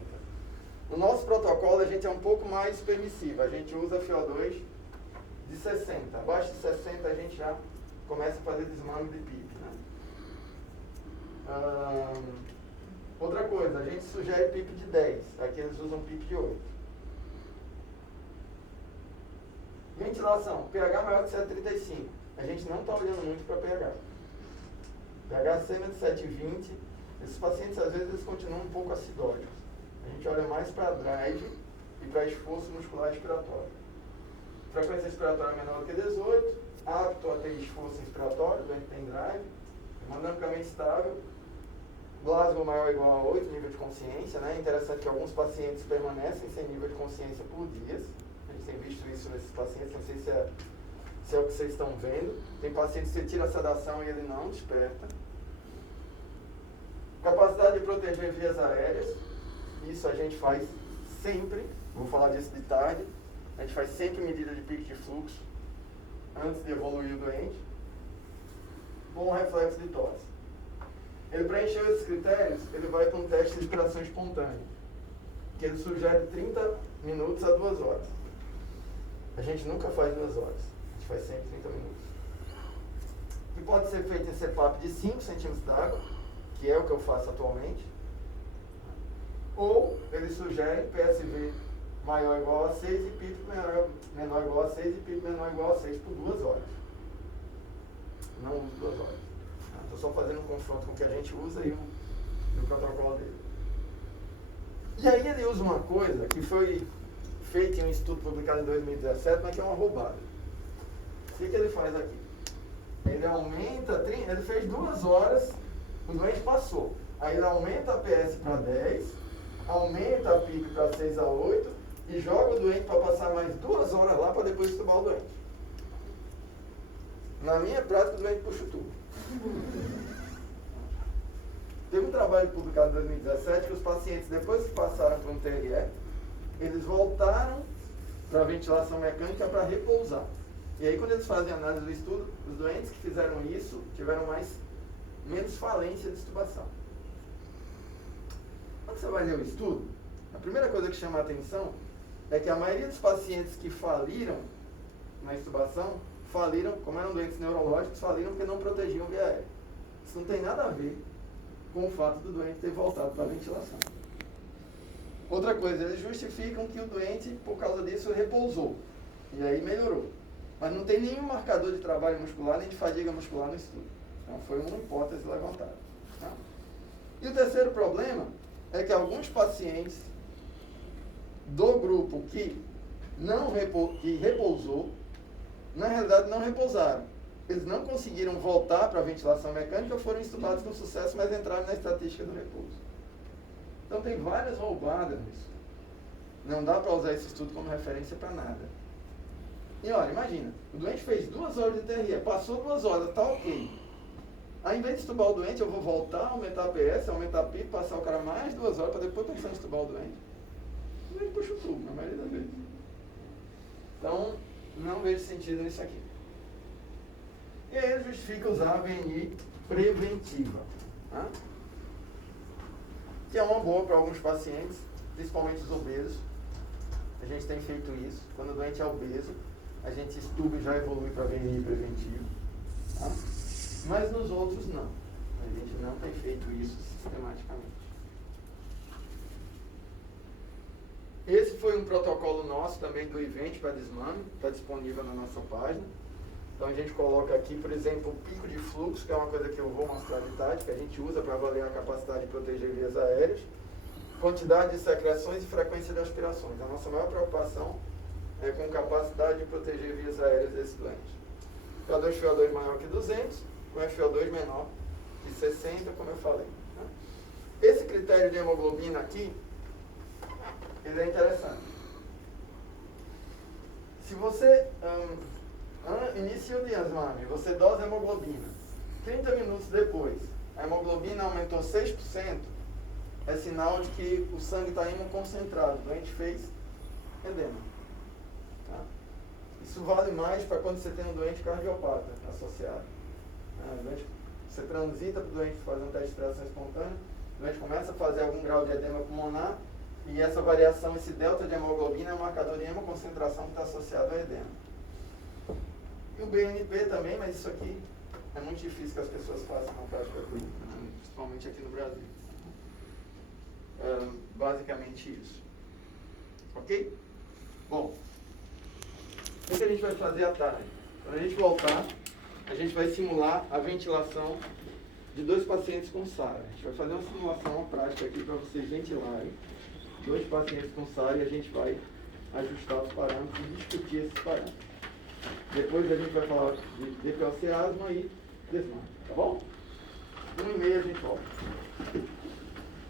No nosso protocolo, a gente é um pouco mais permissivo. A gente usa FO2 de 60. Abaixo de 60, a gente já começa a fazer desmame de PIP. Né? Outra coisa, a gente sugere PIP de 10, aqui eles usam PIP de 8. Ventilação, pH maior que 7,35. A gente não está olhando muito para pH. pH acima de 7,20. Esses pacientes, às vezes, eles continuam um pouco acidólicos. A gente olha mais para drive e para esforço muscular respiratório. Frequência respiratória menor do que 18, apto a ter esforço respiratório, doente tem drive, hemodinamicamente estável, Glasgow maior ou igual a 8, nível de consciência, né? É interessante que alguns pacientes permanecem sem nível de consciência por dias. A gente tem visto isso nesses pacientes, não sei se é o que vocês estão vendo. Tem pacientes que você tira a sedação e ele não desperta. Capacidade de proteger vias aéreas, isso a gente faz sempre, vou falar disso de tarde, a gente faz sempre medida de pico de fluxo antes de evoluir o doente. Bom reflexo de tosse. Ele preencheu esses critérios, ele vai para um teste de respiração espontânea, que ele sugere 30 minutos a 2 horas. A gente nunca faz 2 horas, a gente faz sempre 30 minutos. E pode ser feito em CPAP de 5 centímetros d'água, que é o que eu faço atualmente. Ou ele sugere PSV maior ou igual a 6 e PIP menor ou igual a 6 e PIP menor ou igual a 6 por 2 horas. Não uso 2 horas. Estou só fazendo um confronto com o que a gente usa e o protocolo dele. E aí ele usa uma coisa que foi feita em um estudo publicado em 2017, mas que é uma roubada. O que ele faz aqui? Ele aumenta, ele fez 2 horas, o doente passou. Aí ele aumenta a PS para 10, aumenta a PIP para 6 a 8 e joga o doente para passar mais 2 horas lá para depois estubar o doente. Na minha prática, o doente puxa o tubo. Teve um trabalho publicado em 2017 que os pacientes, depois que passaram por um TRE, eles voltaram para a ventilação mecânica para repousar. E aí, quando eles fazem a análise do estudo, os doentes que fizeram isso tiveram menos falência de extubação. Quando você vai ler o estudo, a primeira coisa que chama a atenção é que a maioria dos pacientes que faliram na extubação, faliram, como eram doentes neurológicos, faliram porque não protegiam via aérea. Isso não tem nada a ver com o fato do doente ter voltado para a ventilação. Outra coisa, eles justificam que o doente, por causa disso, repousou. E aí melhorou. Mas não tem nenhum marcador de trabalho muscular nem de fadiga muscular no estudo. Então foi uma hipótese levantada. Tá? E o terceiro problema é que alguns pacientes do grupo que repousou, na realidade não repousaram. Eles não conseguiram voltar para a ventilação mecânica, foram estudados com sucesso, mas entraram na estatística do repouso. Então tem várias roubadas nisso. Não dá para usar esse estudo como referência para nada. E olha, imagina, o doente fez 2 horas de TRE, passou 2 horas, tá ok. Aí, em vez de estubar o doente, eu vou voltar, aumentar a PS, aumentar a PIP, passar o cara mais 2 horas para depois pensar em estubar o doente. O doente puxa o tubo, na maioria das vezes. Então, não vejo sentido nisso aqui. E aí ele justifica usar a VNI preventiva, tá? Que é uma boa para alguns pacientes, principalmente os obesos. A gente tem feito isso. Quando o doente é obeso, a gente estuba e já evolui para VNI preventivo. Tá? Mas nos outros não. A gente não tem feito isso sistematicamente. Esse foi um protocolo nosso também do evento para desmame, está disponível na nossa página. Então a gente coloca aqui, por exemplo, o pico de fluxo, que é uma coisa que eu vou mostrar de tarde, que a gente usa para avaliar a capacidade de proteger vias aéreas, quantidade de secreções e frequência de aspirações. A nossa maior preocupação é com capacidade de proteger vias aéreas desse doente. FiO2 maior que 200, com FiO2 menor que 60, como eu falei. Esse critério de hemoglobina aqui, ele é interessante. Se você inicia o desmame, você dosa a hemoglobina, 30 minutos depois, a hemoglobina aumentou 6%, é sinal de que o sangue está hemoconcentrado, o doente fez edema. Tá? Isso vale mais para quando você tem um doente cardiopata associado. Você transita para o doente fazer um teste de respiração espontânea, o doente começa a fazer algum grau de edema pulmonar, e essa variação, esse delta de hemoglobina é um marcador de hemoconcentração que está associado ao edema. E o BNP também, mas isso aqui é muito difícil que as pessoas façam na prática clínica. principalmente aqui no Brasil. Basicamente isso. Ok? Bom, o que a gente vai fazer à tarde? Quando a gente voltar, a gente vai simular a ventilação de 2 pacientes com SARA. A gente vai fazer uma simulação, uma prática aqui para vocês ventilarem 2 pacientes com SARA e a gente vai ajustar os parâmetros e discutir esses parâmetros. Depois a gente vai falar de DPLC, asma e desmaio, tá bom? 1h30 a gente volta.